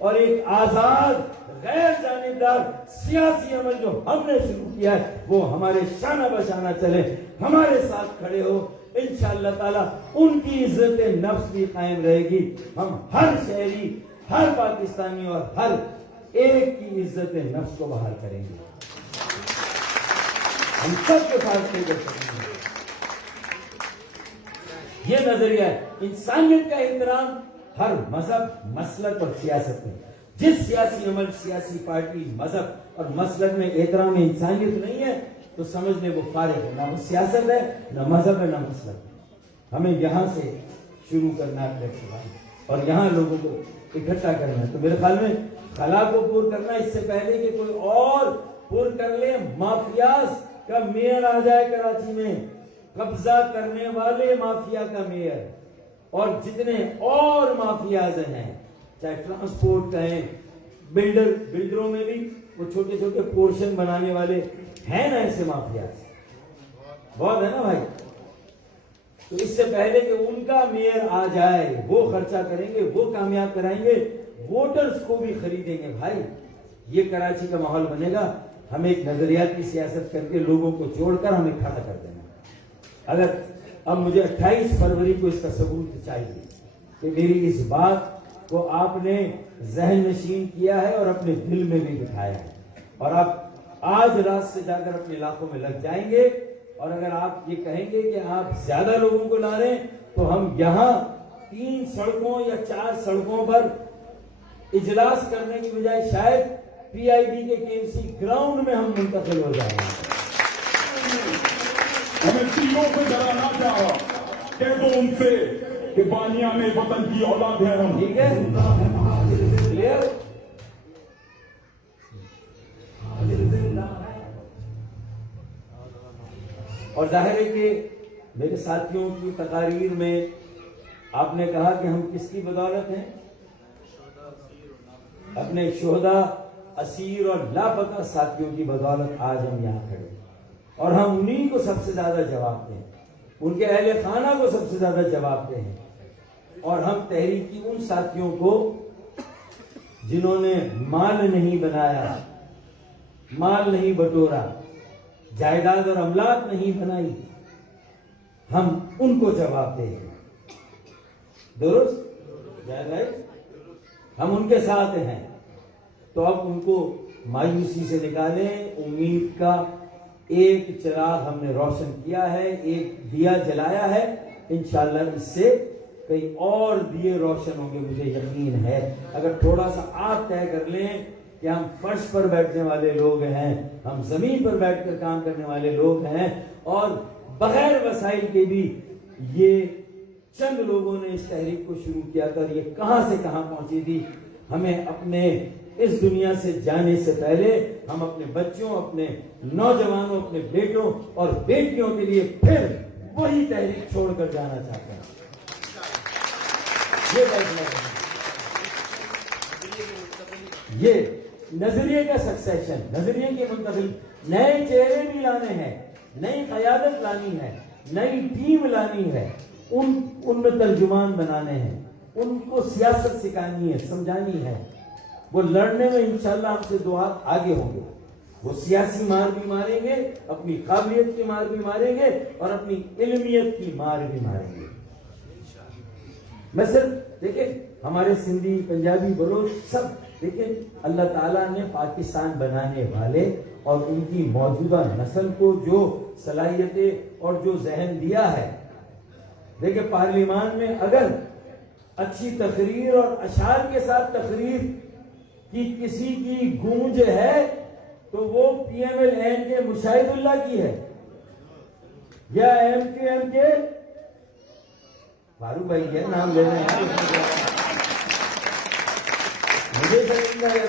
और एक आजाद, गैर जानिबदार सियासी अमल जो हमने शुरू किया है वो हमारे शाना बशाना चले, हमारे साथ खड़े हो। इंशाअल्लाह ताला उनकी इज्जत नफ्स भी कायम रहेगी। हम हर शहरी, हर पाकिस्तानी और हर एक की इज्जत नफ्स को बहाल करेंगे। हम सबके साथ कर सकेंगे। ये नजरिया है इंसानियत का एहतराम हर मजहब, मसलक और सियासत में। जिस सियासी अमल, सियासी पार्टी, मजहब और मसलक में एहतराम इंसानियत नहीं है तो समझ ले वो फारिग है, ना वो सियासत है, ना मजहब है, ना मसलक है। हमें यहां से शुरू करना है और यहाँ लोगों को इकट्ठा करना है। तो मेरे ख्याल में खला को पूर करना इससे पहले कि कोई और पूर कर ले, माफियाज का मेयर आ जाए कराची में, कब्जा करने वाले माफिया का मेयर, और जितने और माफियाज हैं, चाहे ट्रांसपोर्ट का है, बिल्डरों में भी वो छोटे छोटे पोर्शन बनाने वाले हैं ना, ऐसे माफियाज बहुत है ना भाई। तो इससे पहले कि उनका मेयर आ जाए, वो खर्चा करेंगे, वो कामयाब कराएंगे, वोटर्स को भी खरीदेंगे भाई। ये कराची का माहौल बनेगा। हमें एक नजरियाती सियासत करके लोगों को जोड़कर हमें खड़ा कर देना। अगर अब मुझे 28 फरवरी को इसका सबूत चाहिए कि मेरी इस बात को आपने जहन नशीन किया है और अपने दिल में भी बिठाया है, और आप आज रात से जाकर अपने इलाकों में लग जाएंगे। और अगर आप ये कहेंगे कि आप ज्यादा लोगों को ला रहे हैं तो हम यहाँ 3 सड़कों या 4 सड़कों पर इजलास करने की बजाय शायद पीआईबी के केएमसी ग्राउंड में हम मुंतकिल हो जाएंगे। हमें तीनों से डराना चाहा, कह दो उनसे कि बानिया में वतन की औलाद है हम। ठीक है, क्लियर। और जाहिर है कि मेरे साथियों की तकारीर में आपने कहा कि हम किसकी बदौलत हैं? अपने शोहदा, असीर और लापता साथियों की बदौलत आज हम यहाँ खड़े, और हम उन्हीं को सबसे ज्यादा जवाब दें, उनके अहले खाना को सबसे ज्यादा जवाब दें। और हम तहरीक की उन साथियों को जिन्होंने माल नहीं बनाया, माल नहीं बटोरा, जायदाद और अमलाक नहीं बनाई, हम उनको जवाब देंगे। दुरुस्त, राइट, हम उनके साथ हैं। तो अब उनको मायूसी से निकालें। उम्मीद का एक चिराग हमने रोशन किया है, एक दिया जलाया है। इंशाअल्लाह इससे कई और दिए रोशन होंगे, मुझे यकीन है। अगर थोड़ा सा आप तय कर लें कि हम फर्श पर बैठने वाले लोग हैं, हम जमीन पर बैठकर काम करने वाले लोग हैं, और बगैर वसाइल के भी ये चंद लोगों ने इस तहरीक को शुरू किया था, ये कहां से कहां पहुंची थी। हमें अपने इस दुनिया से जाने से पहले हम अपने बच्चों, अपने नौजवानों, अपने बेटों और बेटियों के लिए फिर वही तहरीक छोड़कर जाना चाहते हैं। ये फैसला है, ये नजरिए का सक्सेशन, नजरिए की मुंतकिल, नए चेहरे भी लाने हैं, नई क़यादत लानी है, नई टीम लानी है, उनमें तर्जुमान बनाने हैं, उनको सियासत सिखानी है, समझानी है। वो लड़ने में इंशाअल्लाह हमसे 2 हाथ आगे होंगे। वो सियासी मार भी मारेंगे, अपनी काबिलियत की मार भी मारेंगे, और अपनी इल्मियत की मार भी मारेंगे। मैं सिर्फ देखिए, हमारे सिंधी, पंजाबी, बलोच सब देखिए, अल्लाह ताला ने पाकिस्तान बनाने वाले और उनकी मौजूदा नस्ल को जो सलाहियतें और जो जहन दिया है, देखिए पार्लियामान में अगर अच्छी तकरीर और अशार के साथ तकरीर की किसी की गूंज है तो वो PMLN के मुशाहिदुल्लाह की है, या MQM के फारूक भाई के नाम ले रहे हैं, मुझे समझना है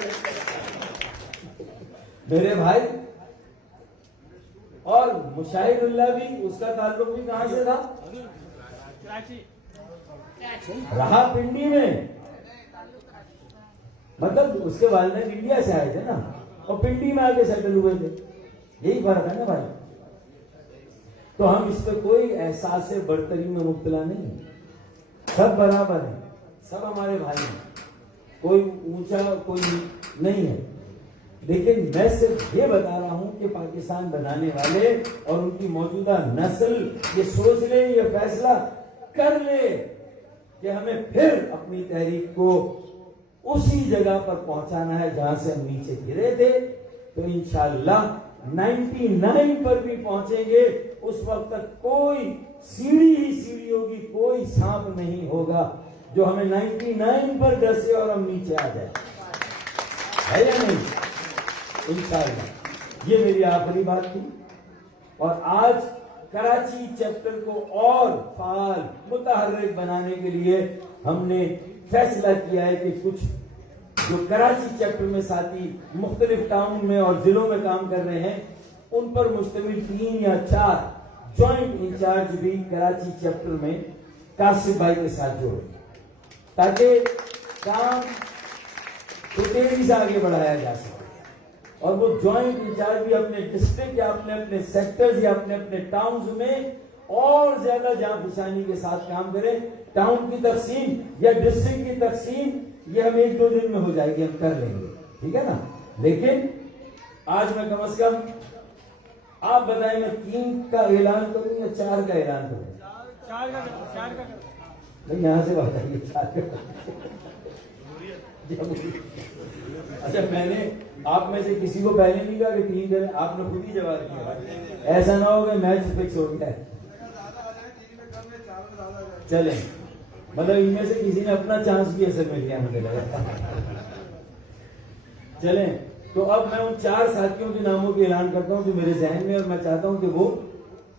मेरे भाई। और मुशाहिदुल्लाह भी, उसका ताल्लुक भी कहां से था? रहा पिंडी में, मतलब उसके वालिदैन इंडिया से आए थे ना, और पिंडी में आके सेटल हुए थे। यही फर्क है ना भाई। तो हम इस पर कोई एहसास बर्तरी में मुब्तला नहीं, सब बराबर है, सब हमारे भाई हैं, कोई ऊंचा कोई नहीं है। लेकिन मैं सिर्फ ये बता रहा हूं कि पाकिस्तान बनाने वाले और उनकी मौजूदा नस्ल ये सोच ले, ये फैसला कर ले कि हमें फिर अपनी तहरीक को उसी जगह पर पहुंचाना है जहां से हम नीचे गिरे थे। तो इंशाअल्लाह 99 पर भी पहुंचेंगे। उस वक्त तक कोई सीढ़ी ही सीढ़ी होगी, कोई सांप नहीं होगा जो हमें 99 पर डसे और हम नीचे आ जाए, है या नहीं? इंशाअल्लाह ये मेरी आखिरी बात थी। और आज कराची चैप्टर को और फाल मुतहर्रिक बनाने के लिए हमने फैसला किया है कि कुछ जो कराची चैप्टर में साथी मुख्तलिफ टाउन में और जिलों में काम कर रहे हैं, उन पर मुश्तमिल 3 या 4 ज्वाइंट इंचार्ज भी कराची चैप्टर में कासिफ भाई के साथ जोड़े, ताकि काम तो तेजी से आगे बढ़ाया जा सके। और वो ज्वाइंट इंचार्ज भी अपने डिस्ट्रिक्ट या अपने अपने सेक्टर्स या अपने अपने टाउन्स में और ज्यादा जांफशानी के साथ काम करें। टाउन की तकसीम या डिस्ट्रिक्ट की तकसीम ये हम 1-2 दिन में हो जाएगी, हम कर लेंगे, ठीक है ना। लेकिन आज मैं कम से कम आप बताएं, मैं 3 का ऐलान करूं या 4 का ऐलान करूं? 4 का नहीं, यहां से बताइए 4 का। अच्छा, मैंने आप में से किसी को पहले नहीं कहा कि 3 करें, आपने खुद ही जवाब दिया। ऐसा ना हो कि मैच फिक्स हो गया है। चलें, मतलब इनमें से किसी ने अपना चांस भी असर में लिया, मुझे लगा। चलें, तो अब मैं उन 4 साथियों के नामों के ऐलान करता हूं जो मेरे जहन में, और मैं चाहता हूं कि वो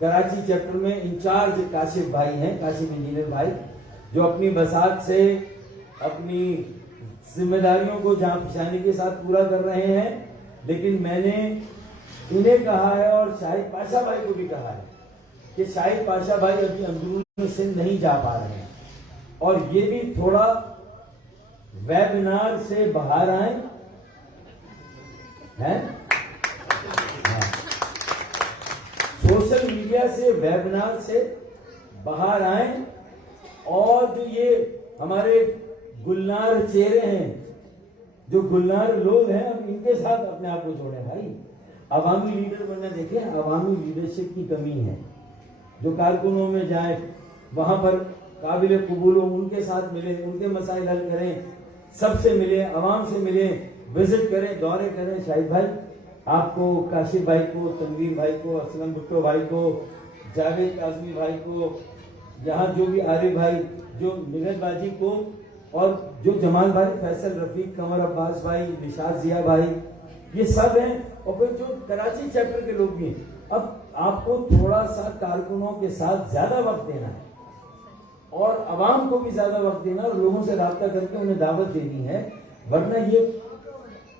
कराची चैप्टर में इंचार्ज काशिफ भाई हैं, काशिफ इंजीनियर भाई, जो अपनी बसात से अपनी जिम्मेदारियों को जान पहचानी के साथ पूरा कर रहे हैं। लेकिन मैंने इन्हें कहा है और शाहिद पाशा भाई को भी कहा है कि शाहिद पाशा भाई अभी अंदरूनी सिंध नहीं जा पा रहे हैं, और ये भी थोड़ा वेबिनार से बाहर आए हैं, सोशल मीडिया से, वेबिनार से बाहर आए, और जो ये हमारे गुलनार चेहरे हैं, जो गुलनार लोग हैं, अब इनके साथ अपने आप को जोड़े भाई। अवामी लीडर बनना, देखें अवामी लीडरशिप की कमी है, जो कारकुनों में जाए, वहां पर काबिल कबूल हो, उनके साथ मिले, उनके मसाइल हल करें, सबसे मिले, अवाम से मिले, विजिट करें, दौरे करें। शाहिद भाई आपको, काशिफ भाई को, तनवीर भाई को, असलम भुट्टो भाई को, जावेद काजमी भाई को, यहाँ जो भी आरिफ भाई, जो निगहबाजी को, और जो जमाल भाई, फैसल रफीक, कमर अब्बास भाई, निशाद जिया भाई, ये सब हैं, और फिर जो कराची चैप्टर के लोग भी हैं। अब आपको थोड़ा सा कारकुनों के साथ ज्यादा वक्त देना है, और अवाम को भी ज्यादा वक्त देना, और लोगों से राब्ता करके उन्हें दावत देनी है। वरना ये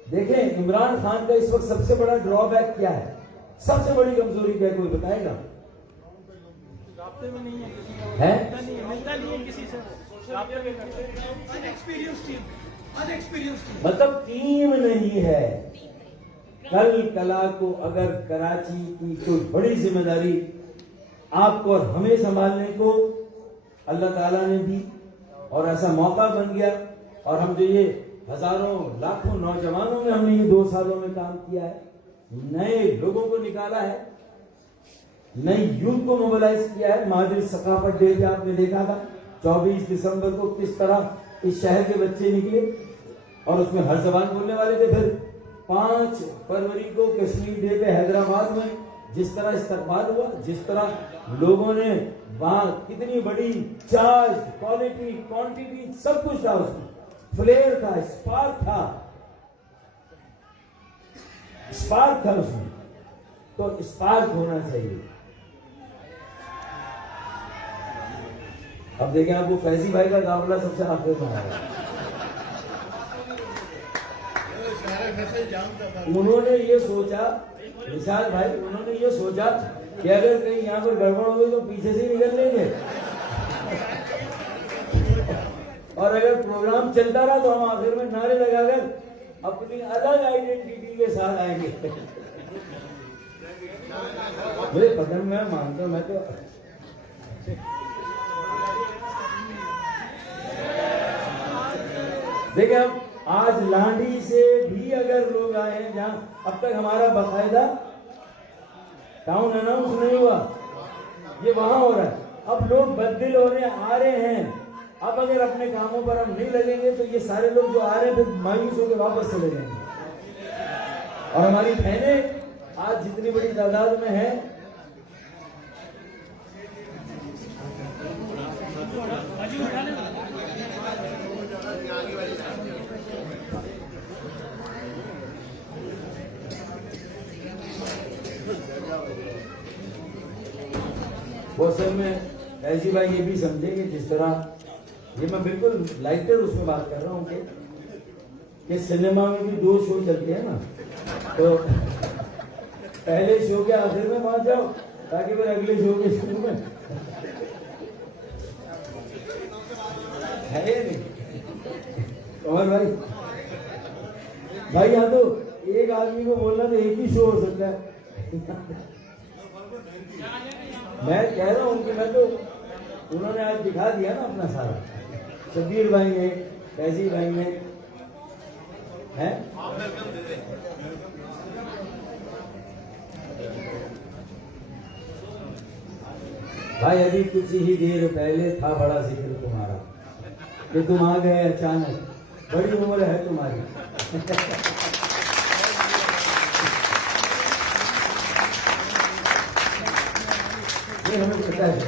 देखें, इमरान खान का इस वक्त सबसे बड़ा ड्रॉबैक क्या है, सबसे बड़ी कमजोरी क्या है, कोई बताएगा? राब्ते में नहीं है, मिलता नहीं है किसी से। अनएक्सपीरियंस टीम, मतलब टीम नहीं है। कल कला को अगर कराची की कोई बड़ी जिम्मेदारी आपको और हमें संभालने को अल्लाह ताला ने दी, और ऐसा मौका बन गया, और हम जो ये हजारों लाखों नौजवानों में हमने ये 2 सालों में काम किया है, नए लोगों को निकाला है, नई यूथ को मोबिलाइज किया है। माजिद सकाफत डे पे आपने देखा था 24 दिसंबर को किस तरह इस शहर के बच्चे निकले, और उसमें हर जबान बोलने वाले थे। फिर 5 फरवरी को कश्मीर डे पे हैदराबाद में जिस तरह इस्तकबाल हुआ, जिस तरह लोगों ने वहां, कितनी बड़ी चार्ज, क्वालिटी, क्वांटिटी, सब कुछ था उसमें, फ्लेयर था, स्पार्क था उसमें, तो स्पार्क होना चाहिए। अब देखें, आपको फैजी भाई का काफिला सबसे आखिर में आया। उन्होंने ये सोचा, निशाद भाई, उन्होंने ये सोचा कि अगर कहीं यहाँ पर गड़बड़ हो गई तो पीछे से ही निकल लेंगे, और अगर प्रोग्राम चलता रहा तो हम आखिर में नारे लगाकर अपनी अलग आइडेंटिटी के साथ आएंगे। मेरे पदम में मानता हूं, मैं तो देखिए, अब आज लांडी से भी अगर लोग आए हैं, जहां अब तक हमारा बाकायदा टाउन अनाउंस नहीं हुआ, ये वहां हो रहा है। अब लोग बददिल होने आ रहे हैं। अब अगर अपने कामों पर हम नहीं लगेंगे तो ये सारे लोग जो आ रहे हैं फिर मायूस होकर वापस चले जाएंगे। और हमारी बहनें आज जितनी बड़ी तादाद में है, वो सब में ऐसी भाई ये भी समझे कि जिस तरह, ये मैं बिल्कुल लाइटर उसमें बात कर रहा हूँ कि सिनेमा में भी 2 शो चलते हैं ना, तो पहले शो के आखिर में पहुंच जाओ ताकि फिर अगले शो के शुरू में है नहीं। और भाई यहाँ तो एक आदमी को बोलना तो एक ही शो हो सकता है। मैं कह रहा हूँ कि मैं तो, उन्होंने आज दिखा दिया ना अपना सारा, शब्बीर भाई ने, फैजी भाई ने, हैं? भाई अभी कुछ ही देर पहले था बड़ा जिक्र तुम्हारा कि तुम आ गए अचानक, बड़ी उम्र है तुम्हारी। ये हमें पता है,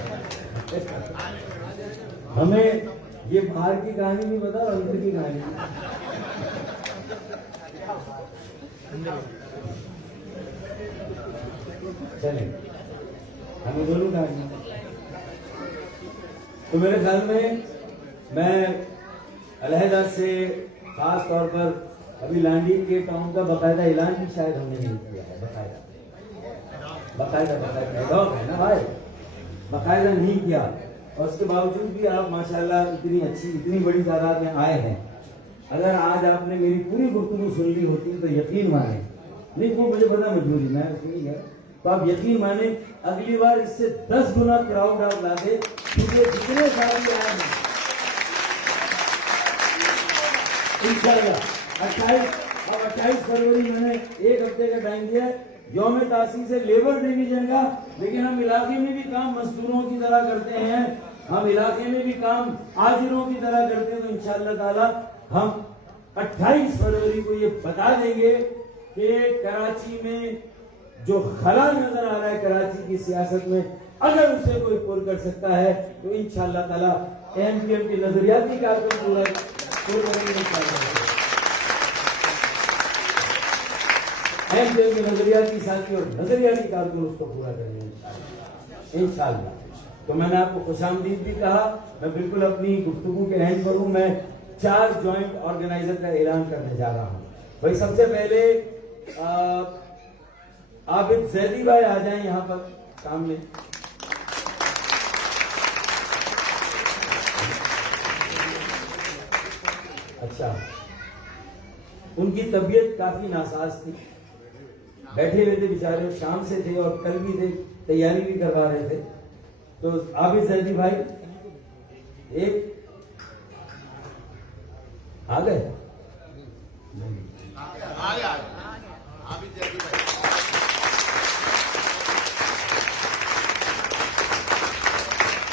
हमें ये बाहर की कहानी नहीं बता रहा, अंदर की कहानी। चले हमें दोनों कहानी। तो मेरे ख्याल में मैं अलहदा से खास तौर पर अभी लांडी के टाउन का बकायदा ऐलान भी शायद हमने नहीं किया है। बकायदा है ना भाई, बकायदा नहीं किया, और उसके बावजूद भी आप माशाल्लाह इतनी बड़ी तादाद में आए हैं। अगर आज आपने मेरी पूरी गुफ्तगू सुन ली होती तो यकीन माने, नहीं वो मुझे पता मजबूरी मैं नहीं है, तो आप यकीन माने अगली बार इससे 10 गुना क्राउड आप ला दे, क्योंकि जितने साथी आए हैं इंशाल्लाह 28 फरवरी मैंने 1 हफ्ते का टाइम दिया है। यौम तासीस है लेबर डिवीजन का, लेकिन हम इलाके में भी काम मजदूरों की तरह करते हैं, हम इलाके में भी काम आजिरों की तरह करते हैं। तो इंशाअल्लाह ताला हम 28 फरवरी को ये बता देंगे कि कराची में जो खला नजर आ रहा है कराची की सियासत में, अगर उसे कोई पूरा कर सकता है तो इंशाअल्लाह ताला एमपीएम की नजरियाती कार्यक्रम पूरा करेंगे। एमपीएम के नजरियाती साथी और नजरियाती कार्यक्रम उसको पूरा करेंगे इंशाअल्लाह। तो मैंने आपको खुशामदीद भी कहा, मैं बिल्कुल अपनी गुफ्तगू के एंड पर हूं। मैं 4 जॉइंट ऑर्गेनाइजर का ऐलान करने जा रहा हूं। भाई सबसे पहले आबिद जैदी भाई आ जाएं यहां पर सामने। अच्छा, उनकी तबीयत काफी नासाज थी, बैठे हुए थे बेचारे, शाम से थे और कल भी थे, तैयारी भी करवा रहे थे। तो आबिद जैदी भाई एक आ गए,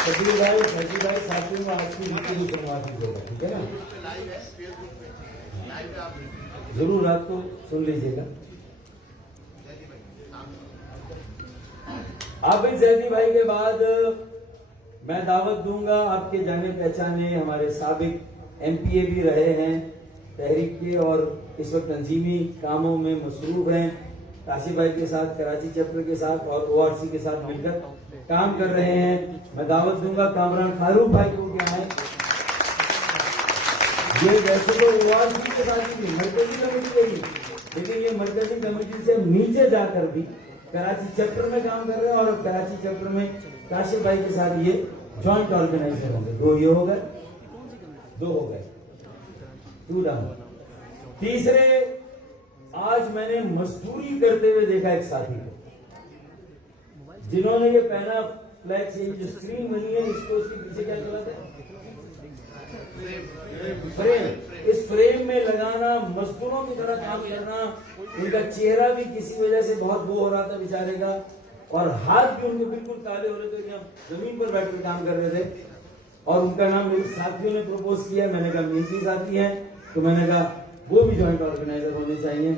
सभी भाई साथियों को आज की नीति भी सुनवा दीजिएगा, ठीक है ना? जरूर आपको सुन लीजिएगा। आबिद जैदी भाई के बाद मैं दावत दूंगा आपके जाने पहचाने हमारे साबिक एमपीए भी रहे हैं तहरीक के और इस वक्त तंजीमी कामों में मसरूफ हैं, काशिफ भाई के साथ, कराची चैप्टर के साथ और ओआरसी के साथ मिलकर काम कर रहे हैं। मैं दावत दूंगा कामरान फारूक भाई को क्या है, ये वैसे तो ओआरसी के साथ ही मरकजी कमेटी रही, लेकिन ये मरकजी कमेटी से नीचे जाकर भी कराची चैप्टर में काम कर रहे हैं और कराची चैप्टर में काशिफ भाई के साथ ये जॉइंट ऑर्गेनाइजर होंगे। 2 ये हो गए, 2 हो गए, 2 डाउन। तीसरे, आज मैंने मजदूरी करते हुए देखा एक साथी को, जिन्होंने ये पहना फ्लैग से जो स्क्रीन बनी है, इसको उसके पीछे क्या चलाते हैं, फ्रेम। इस फ्रेम में लगाना, मजदूरों की तरह काम करना, उनका चेहरा भी किसी वजह से बहुत वो हो रहा था बेचारे का, और हाथ भी उनके बिल्कुल काले हो रहे थे, हम जमीन पर बैठकर काम कर रहे थे। और उनका नाम मेरे साथियों ने प्रपोज किया, मैंने कहा मेरे साथी हैं, तो मैंने कहा वो भी जॉइंट ऑर्गेनाइजर होने चाहिए,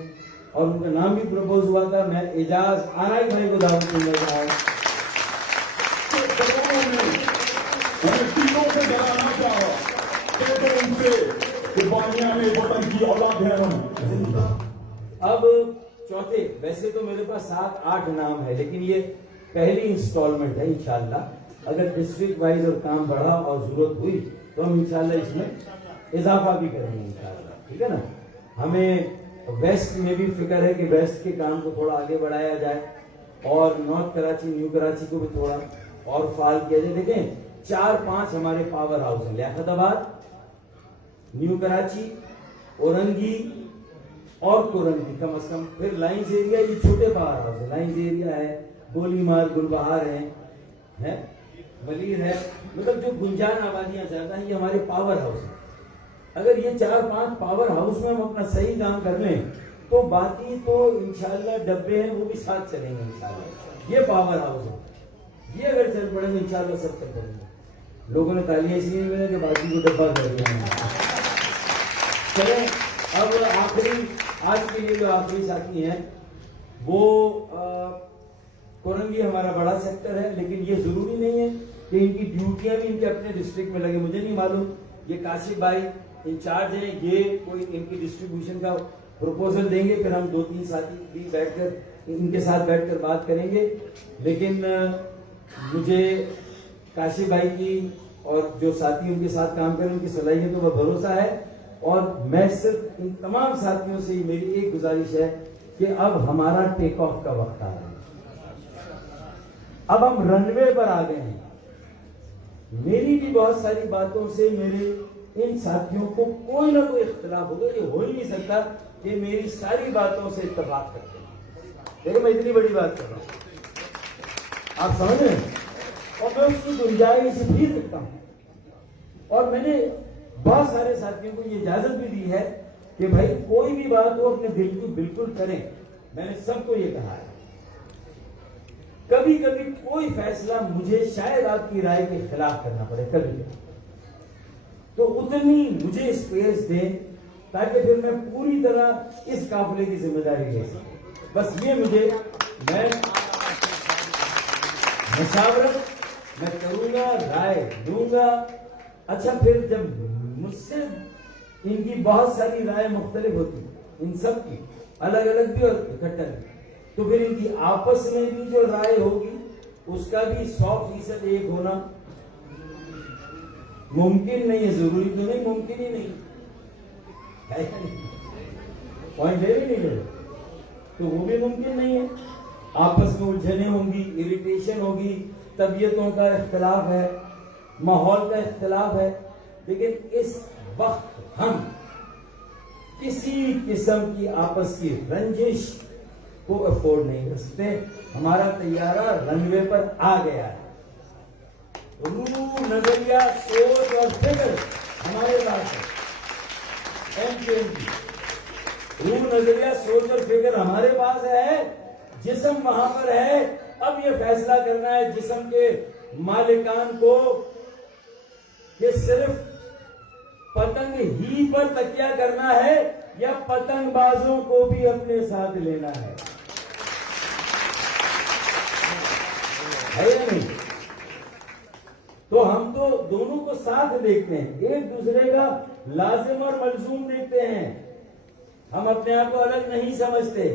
और उनका नाम भी प्रपोज हुआ था। मैं एजाज आनाई भाई को दावत देने जा रहा हूं। से डराना चाहो उनसे कि बानिया में वतन की औलाद है हम। अब चौथे, वैसे तो मेरे पास 7-8 नाम है, लेकिन ये पहली इंस्टॉलमेंट है। इंशाल्लाह अगर डिस्ट्रिक्ट वाइज और काम बढ़ा और जरूरत हुई तो हम इंशाल्लाह इसमें इजाफा भी करेंगे इंशाल्लाह, ठीक है ना? हमें वेस्ट में भी फिक्र है कि वेस्ट के काम को थोड़ा आगे बढ़ाया जाए और नॉर्थ कराची, न्यू कराची को भी थोड़ा और फाल किया जाए। देखें 4-5 हमारे पावर हाउस हैं, लियाकताबाद, न्यू कराची, औरंगी और कोरंगी, कम से कम। फिर लाइंस एरिया, ये छोटे पावर हाउस है, लाइंस एरिया है, गोलीमार, गुलबहार है, वलीर है, मतलब जो गुंजान आबादियां ज्यादा है, ये हमारे पावर हाउस है। अगर ये 4-5 पावर हाउस में हम अपना सही काम कर लें तो बाकी तो इंशाल्लाह डब्बे हैं वो भी साथ चलेंगे इंशाल्लाह। ये पावर हाउस है, ये अगर चल पड़ेंगे इंशाल्लाह सब चल पड़ेंगे। लोगों ने तालियां इसलिए मिले कि बाकी को डब्बा कर दिया। चले अब आखिरी, आज के लिए जो आखिरी साथी हैं वो कोरंगी हमारा बड़ा सेक्टर है, लेकिन ये जरूरी नहीं है कि इनकी ड्यूटियां भी इनके अपने डिस्ट्रिक्ट में लगे। मुझे नहीं मालूम ये काशिफ भाई इंचार्ज हैं, ये कोई इनकी डिस्ट्रीब्यूशन का प्रपोजल देंगे, फिर हम 2-3 साथी भी बैठकर इनके साथ बैठकर बात करेंगे। लेकिन मुझे काशिफ भाई की और जो साथी उनके साथ काम करें उनकी सलाहियतों पर भरोसा है, और मैं सिर्फ इन तमाम साथियों से मेरी एक गुजारिश है कि अब हमारा टेक ऑफ का वक्त आ रहा है, अब हम रनवे पर आ गए हैं। मेरी भी बहुत सारी बातों से मेरे इन साथियों को कोई ना कोई इख्तिलाफ होगा, ये हो ही नहीं सकता कि मेरी सारी बातों से इत्तेफाक करते हैं। देखो मैं इतनी बड़ी बात कर रहा हूं, आप समझ रहे हैं, और मैं उसकी गुंजाइश भी रखता हूं। और मैंने बहुत सारे साथियों को ये इजाजत भी दी है कि भाई कोई भी बात हो अपने दिल की बिल्कुल करें। मैंने सबको ये कहा है, कभी कभी कोई फैसला मुझे शायद आपकी राय के खिलाफ करना पड़े, कभी तो उतनी मुझे स्पेस दें ताकि फिर मैं पूरी तरह इस काफिले की जिम्मेदारी ले सकूं। बस ये मैं मशावरत मैं करूंगा, राय दूंगा। अच्छा, फिर जब मुझसे इनकी बहुत सारी राय मुख्तलिफ होती, इन सब की अलग अलग भी और इकट्ठा भी, तो फिर इनकी आपस में भी जो राय होगी उसका भी 100% एक होना मुमकिन नहीं है। जरूरी तो नहीं, मुमकिन ही नहीं है, पॉइंट है भी नहीं है, तो वो भी मुमकिन नहीं है। आपस में उलझने होंगी, इरिटेशन होगी, तबीयतों का इख्तिलाफ है, माहौल का इख्तिलाफ है, लेकिन इस वक्त हम किसी किस्म की आपस की रंजिश को अफोर्ड नहीं कर सकते। हमारा तैयारा रनवे पर आ गया है। रूह, नजरिया, सोच और फिक्र हमारे पास है। एमकेएम की रूह, नजरिया, सोच और फिक्र हमारे पास है, जिस्म वहां पर है। अब ये फैसला करना है जिस्म के मालिकान को कि सिर्फ पतंग ही पर तकिया करना है या पतंगबाजों को भी अपने साथ लेना है या नहीं? तो हम तो दोनों को साथ देखते हैं, एक दूसरे का लाजिम और मलजूम देखते हैं। हम अपने आप को अलग नहीं समझते।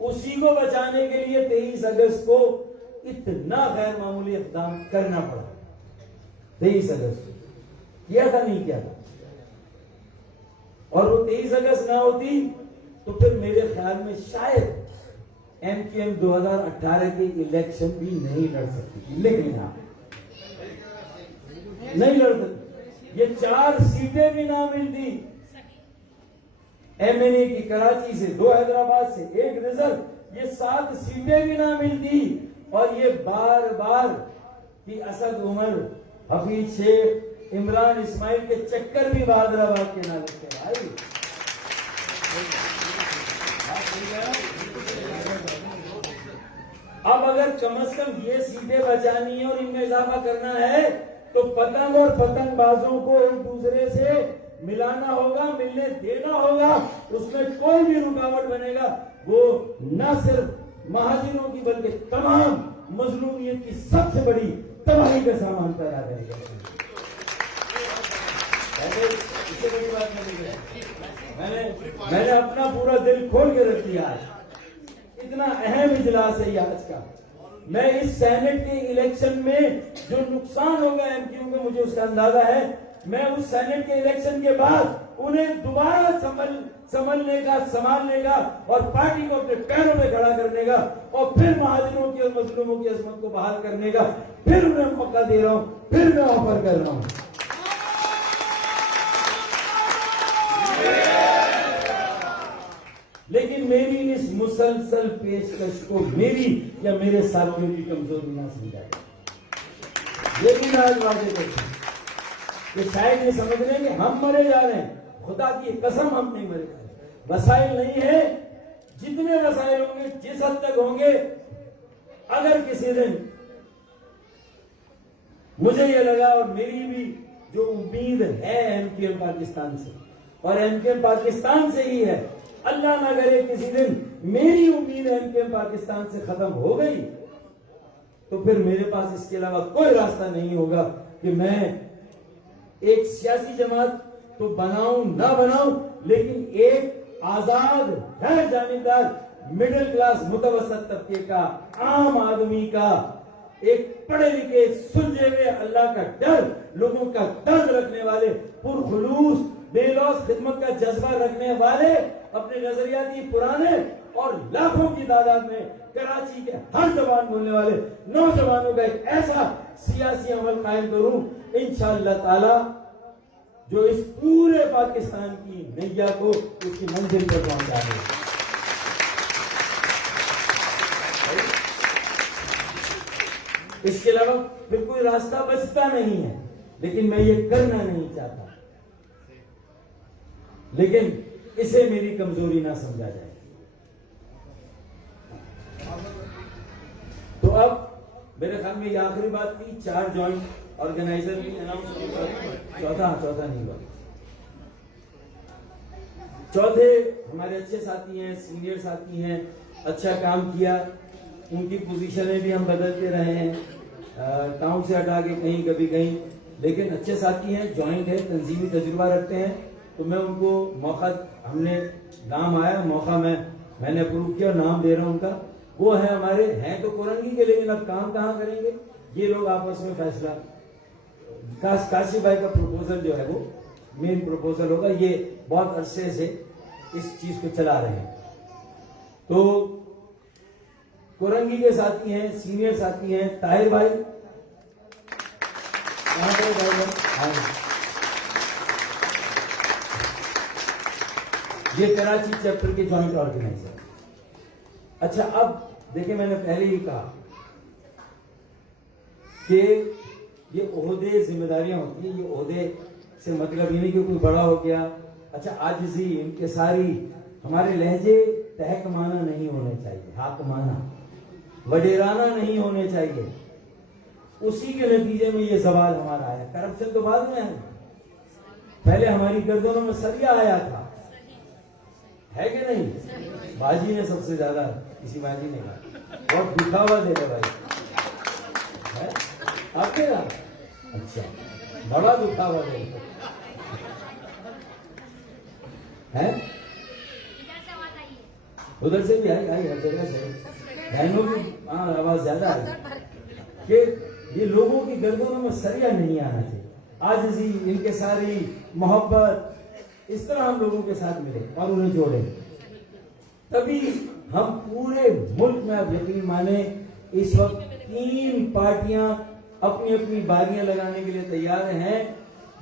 उसी को बचाने के लिए 23 अगस्त को इतना गैर मामूली इक़दाम करना पड़ा। 23 अगस्त किया था, नहीं किया था, और वो 23 अगस्त ना होती तो फिर मेरे ख्याल में शायद एमकेएम 2018 के इलेक्शन भी नहीं लड़ सकती थी। लेकिन आप नहीं लड़ सकती, ये 4 सीटें भी ना मिलती, एमएनए की कराची से, 2 हैदराबाद से, 1 रिजर्व, ये 7 सीटें भी ना मिलती, और ये बार बार कि असद उमर, हफीज शेख, इमरान इस्माइल के चक्कर भी हैदराबाद के ना लगते भाई। अब अगर कम से कम ये सीटें बचानी है और इनमें इजाफा करना है तो पतंग और पतंगबाजों को एक दूसरे से मिलाना होगा, मिलने देना होगा। उसमें कोई भी रुकावट बनेगा वो न सिर्फ महाजिरों की बल्कि तमाम मजलूमियत की सबसे बड़ी तबाही का सामान पैदा करेगा। इससे बड़ी बात मैंने अपना पूरा दिल खोल के रख दिया। आज इतना अहम इजलास है आज का। मैं इस सेनेट के इलेक्शन में जो नुकसान होगा एमक्यू को, मुझे उसका अंदाजा है। मैं उस सेनेट के इलेक्शन के बाद उन्हें दोबारा संभालने का और पार्टी को अपने पैरों में खड़ा करने का और फिर महाजनों की और मजलूमों की अजमत को बहाल करने का फिर उन्हें मौका दे रहा हूं, फिर मैं ऑफर कर रहा हूं। लेकिन मेरी इस मुसलसल पेशकश को मेरी या मेरे साथियों की कमजोरी ना समझाए। ये भी आज वादे करते हैं कि शायद ये समझ रहे हैं कि हम मरे जा रहे हैं। खुदा की कसम हम नहीं मरे जा रहे। वसाइल नहीं है, जितने वसाइल होंगे, जिस हद तक होंगे, अगर किसी दिन मुझे ये लगा और मेरी भी जो उम्मीद है एमकेएम पाकिस्तान से, और एमकेएम पाकिस्तान से ही है, अल्लाह ना करे किसी दिन मेरी उम्मीद एमकेएम पाकिस्तान से खत्म हो गई तो फिर मेरे पास इसके अलावा कोई रास्ता नहीं होगा कि मैं एक सियासी जमात तो बनाऊं ना बनाऊं, लेकिन एक आजाद गैर जानिबदार मिडिल क्लास मुतवसत तबके का, आम आदमी का, एक पढ़े लिखे सुलझे हुए अल्लाह का डर, लोगों का दर्द रखने वाले, पुरखुलूस बेलौस खिदमत का जज्बा रखने वाले, अपने नजरियाती पुराने और लाखों की तादाद में कराची के हर जबान बोलने वाले नौजवानों का एक ऐसा सियासी अमल कायम करूं, इंशाअल्लाह ताला जो इस पूरे पाकिस्तान की नैया को उसकी मंजिल पर पहुंचा दे। इसके अलावा फिर कोई रास्ता बचता नहीं है, लेकिन मैं ये करना नहीं चाहता, लेकिन इसे मेरी कमजोरी ना समझा जाए। तो अब मेरे ख्याल में ये आखिरी बात थी, 4 जॉइंट ऑर्गेनाइजर भी अनाउंस किए, चौथा नहीं हुआ। चौथे हमारे अच्छे साथी हैं, सीनियर साथी हैं, अच्छा काम किया, उनकी पोजीशनें भी हम बदलते रहे हैं, टाउन से हटा के कहीं कभी कहीं, लेकिन अच्छे साथी हैं, ज्वाइंट है, तंजीमी तजुर्बा रखते हैं, तो मैं उनको मौका, हमने नाम आया, मौका मैंने अप्रूव किया, नाम दे रहा हूं उनका। वो है हमारे, हैं तो कोरंगी के, लेकिन अब काम कहाँ करेंगे ये लोग आपस में फैसला। काशी भाई का प्रपोजल जो है वो मेन प्रपोजल होगा, ये बहुत अरसे से इस चीज को चला रहे हैं। तो कोरंगी के साथी हैं, सीनियर साथी हैं, ताहिर भाई कहां पर, ये कराची चैप्टर के जॉइंट ऑर्गेनाइजर। अच्छा, अब देखिए, मैंने पहले ही कहा कि ये ओहदे जिम्मेदारियां होती हैं, ये ओहदे से मतलब ये नहीं कि कोई बड़ा हो गया, अच्छा आजिज़ी, इनके सारी, हमारे लहजे तहकमाना नहीं होने चाहिए, हाकमाना वडेराना नहीं होने चाहिए। उसी के नतीजे में ये सवाल हमारा आया। करप्शन तो बाद में है, पहले हमारी गर्दनों में सरिया आया था, है कि नहीं? बाजी ने सबसे ज्यादा, किसी बाजी ने कहा बहुत दिखावा दे रहे भाई, है आपके ना? अच्छा, बड़ा दिखावा दे है, उधर से भी आई हर जगह से बहनों की आवाज ज्यादा आई कि ये लोगों की गर्दनों में सरिया नहीं आना चाहिए। आजिज़ी, इनके सारी मोहब्बत, इस तरह हम लोगों के साथ मिले और उन्हें जोड़े, तभी हम पूरे मुल्क में, अब यकीन माने इस वक्त 3 पार्टियां अपनी अपनी बारियां लगाने के लिए तैयार हैं।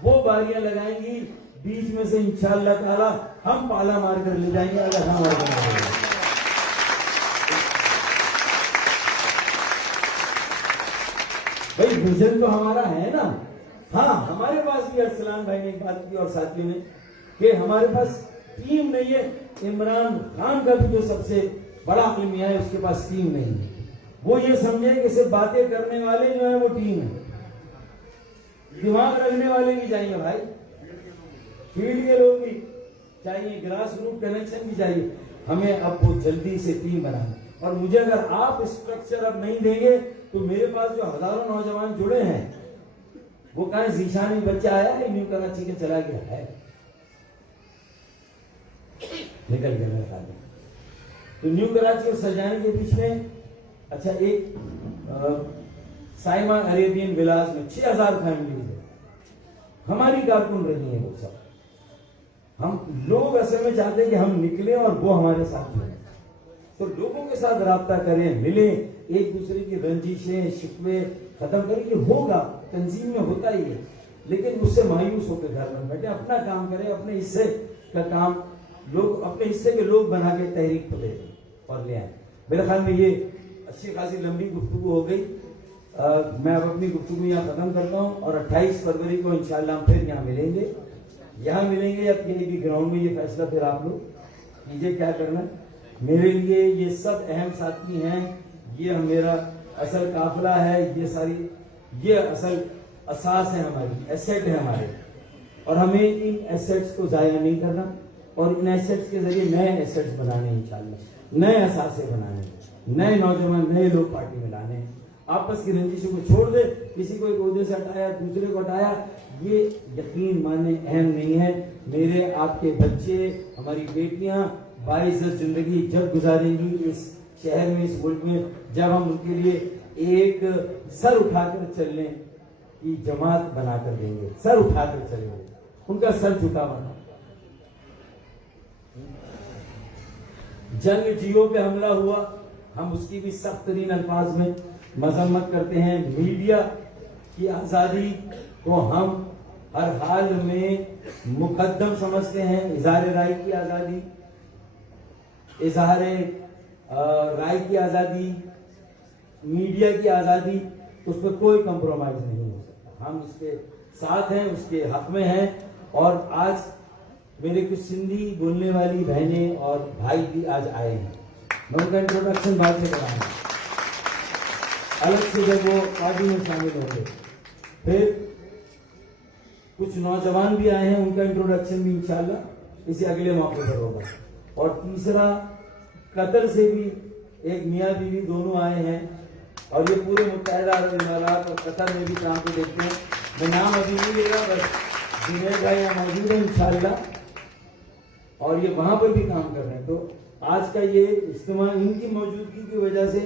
वो बारियां लगाएंगी, बीच में से इंशाअल्लाह ताला हम पाला मार कर ले जाएंगे अगर हम ऑर्गेनाइज। भाई विजन तो हमारा है ना। हाँ, हमारे पास भी अरसलान भाई ने एक बात की और साथियों ने कि हमारे पास टीम नहीं है। इमरान खान का भी जो सबसे बड़ा आलमिया है, उसके पास टीम नहीं है। वो ये समझे कि सिर्फ बातें करने वाले जो है वो टीम है, दिमाग रखने वाले भी चाहिए भाई, फील्ड के लोग भी चाहिए, ग्रास रूट कनेक्शन भी चाहिए। हमें अब वो जल्दी से टीम बनाना, और मुझे अगर आप स्ट्रक्चर अब नहीं देंगे तो मेरे पास जो हजारों नौजवान जुड़े हैं, वो कहा जीशानी बच्चा आया है न्यू कराची के चला गया है, निकल गया मेरे ख्याल में। तो न्यू कराची और सजाने के बीच में, अच्छा, एक साइमा अरेबियन विलास में 6000 फैमिली है, हमारी कारकुन रही है वो सब। हम लोग असल में चाहते हैं कि हम निकले और वो हमारे साथ जुड़े, तो लोगों के साथ राब्ता करें, मिले, एक दूसरे की रंजिशें शिकवे खत्म करें। ये होगा, तंजीम में होता ही है, लेकिन उससे मायूस होकर घर में बैठे, अपना काम करें, अपने हिस्से का काम लोग, अपने हिस्से के लोग बना के तहरीक को दे दें और ले आए। मेरे ख्याल में ये अच्छी खासी लंबी गुफ्तगू हो गई। मैं अब अपनी गुफ्तगू यहाँ खत्म करता हूँ, और 28 फरवरी को इंशाल्लाह हम फिर यहाँ मिलेंगे या कहीं भी ग्राउंड में। ये फैसला फिर आप लोग कीजिए क्या करना है। मेरे लिए ये सब अहम साथी हैं, ये मेरा असल काफिला है, ये सारी, ये असल असास है हमारी, एसेट है हमारे, और हमें इन एसेट्स को जाया नहीं करना, और इन एसेट्स के जरिए नए एसेट्स बनाने, इंशाल्लाह नए असासे बनाने, नए नौजवान, नए लोग पार्टी में लाने, आपस की रंजिशों को छोड़ दे, किसी को एक ओहदे से हटाया, दूसरे को हटाया, ये यकीन माने अहम नहीं है। मेरे आपके बच्चे, हमारी बेटियां बाइज़्ज़त जिंदगी जब गुजारेंगी इस शहर में, इस मुल्क में, जब हम उनके लिए एक सर उठाकर चलने की जमात बनाकर देंगे, सर उठाकर चलेंगे, उनका सर झुका बना। जंग जियो पे हमला हुआ, हम उसकी भी सख्त तरीन अल्फाज में मजम्मत करते हैं। मीडिया की आज़ादी को हम हर हाल में मुकद्दम समझते हैं। इज़हार राय की आज़ादी, इज़हार राय की आज़ादी, मीडिया की आज़ादी, उस पर कोई कंप्रोमाइज नहीं हो सकता। हम उसके साथ हैं, उसके हक में हैं। और आज मेरे कुछ सिंधी बोलने वाली बहनें और भाई भी आज आए हैं, मैं उनका इंट्रोडक्शन बाद में कराऊंगा, अलग से जब वो पार्टी में शामिल होंगे। फिर कुछ नौजवान भी आए हैं, उनका इंट्रोडक्शन भी इंशाल्लाह इसी अगले मौके पर होगा। और तीसरा, कतर से भी एक मियाँ बीवी दोनों आए हैं, और ये पूरे मुत्तहिदा अरब इमारात और कतर में भी काम को देखते हैं। मैं नाम अभी नहीं ले रहा, बस जुनैद भाई यहाँ मौजूद है इंशाल्लाह, और ये वहां पर भी काम कर रहे हैं। तो आज का ये इज्तिमा इनकी मौजूदगी की वजह से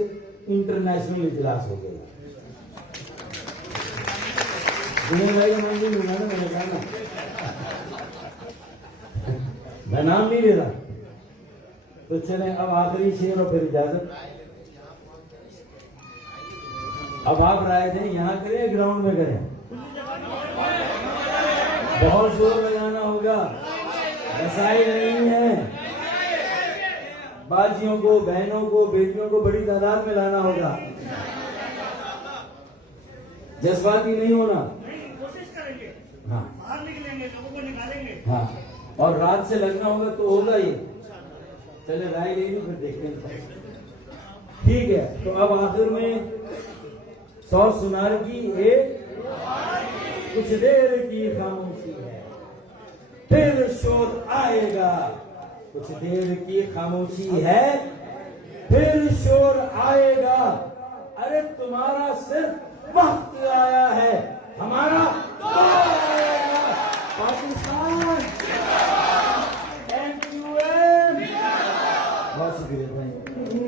इंटरनेशनल इजलास हो गया। जुनैद भाई का मंजूर हुआ ना, मैंने कहा ना, मैं नाम नहीं ले रहा। तो चले अब आखिरी शेर और फिर इजाजत। अब आप राय दें, यहाँ करें ग्राउंड में करें? बहुत जोर लगाना होगा, मसाइल नहीं है। बाजियों को, बहनों को, बेटियों को बड़ी तादाद में लाना होगा, जज्बाती नहीं होना। कोशिश करेंगे, हाँ बाहर निकलेंगे, लोगों को निकालेंगे। हाँ, और रात से लगना होगा तो होगा ये। चले राय ले ली, फिर देखते हैं। ठीक है, तो अब आखिर में 100 सुनार की एक कुछ देर की खामोशी है, फिर शोर आएगा। कुछ देर की खामोशी है, फिर शोर आएगा। अरे तुम्हारा सिर्फ वक्त आया है, हमारा दौर आएगा। पाकिस्तान, थैंक यू, बहुत शुक्रिया।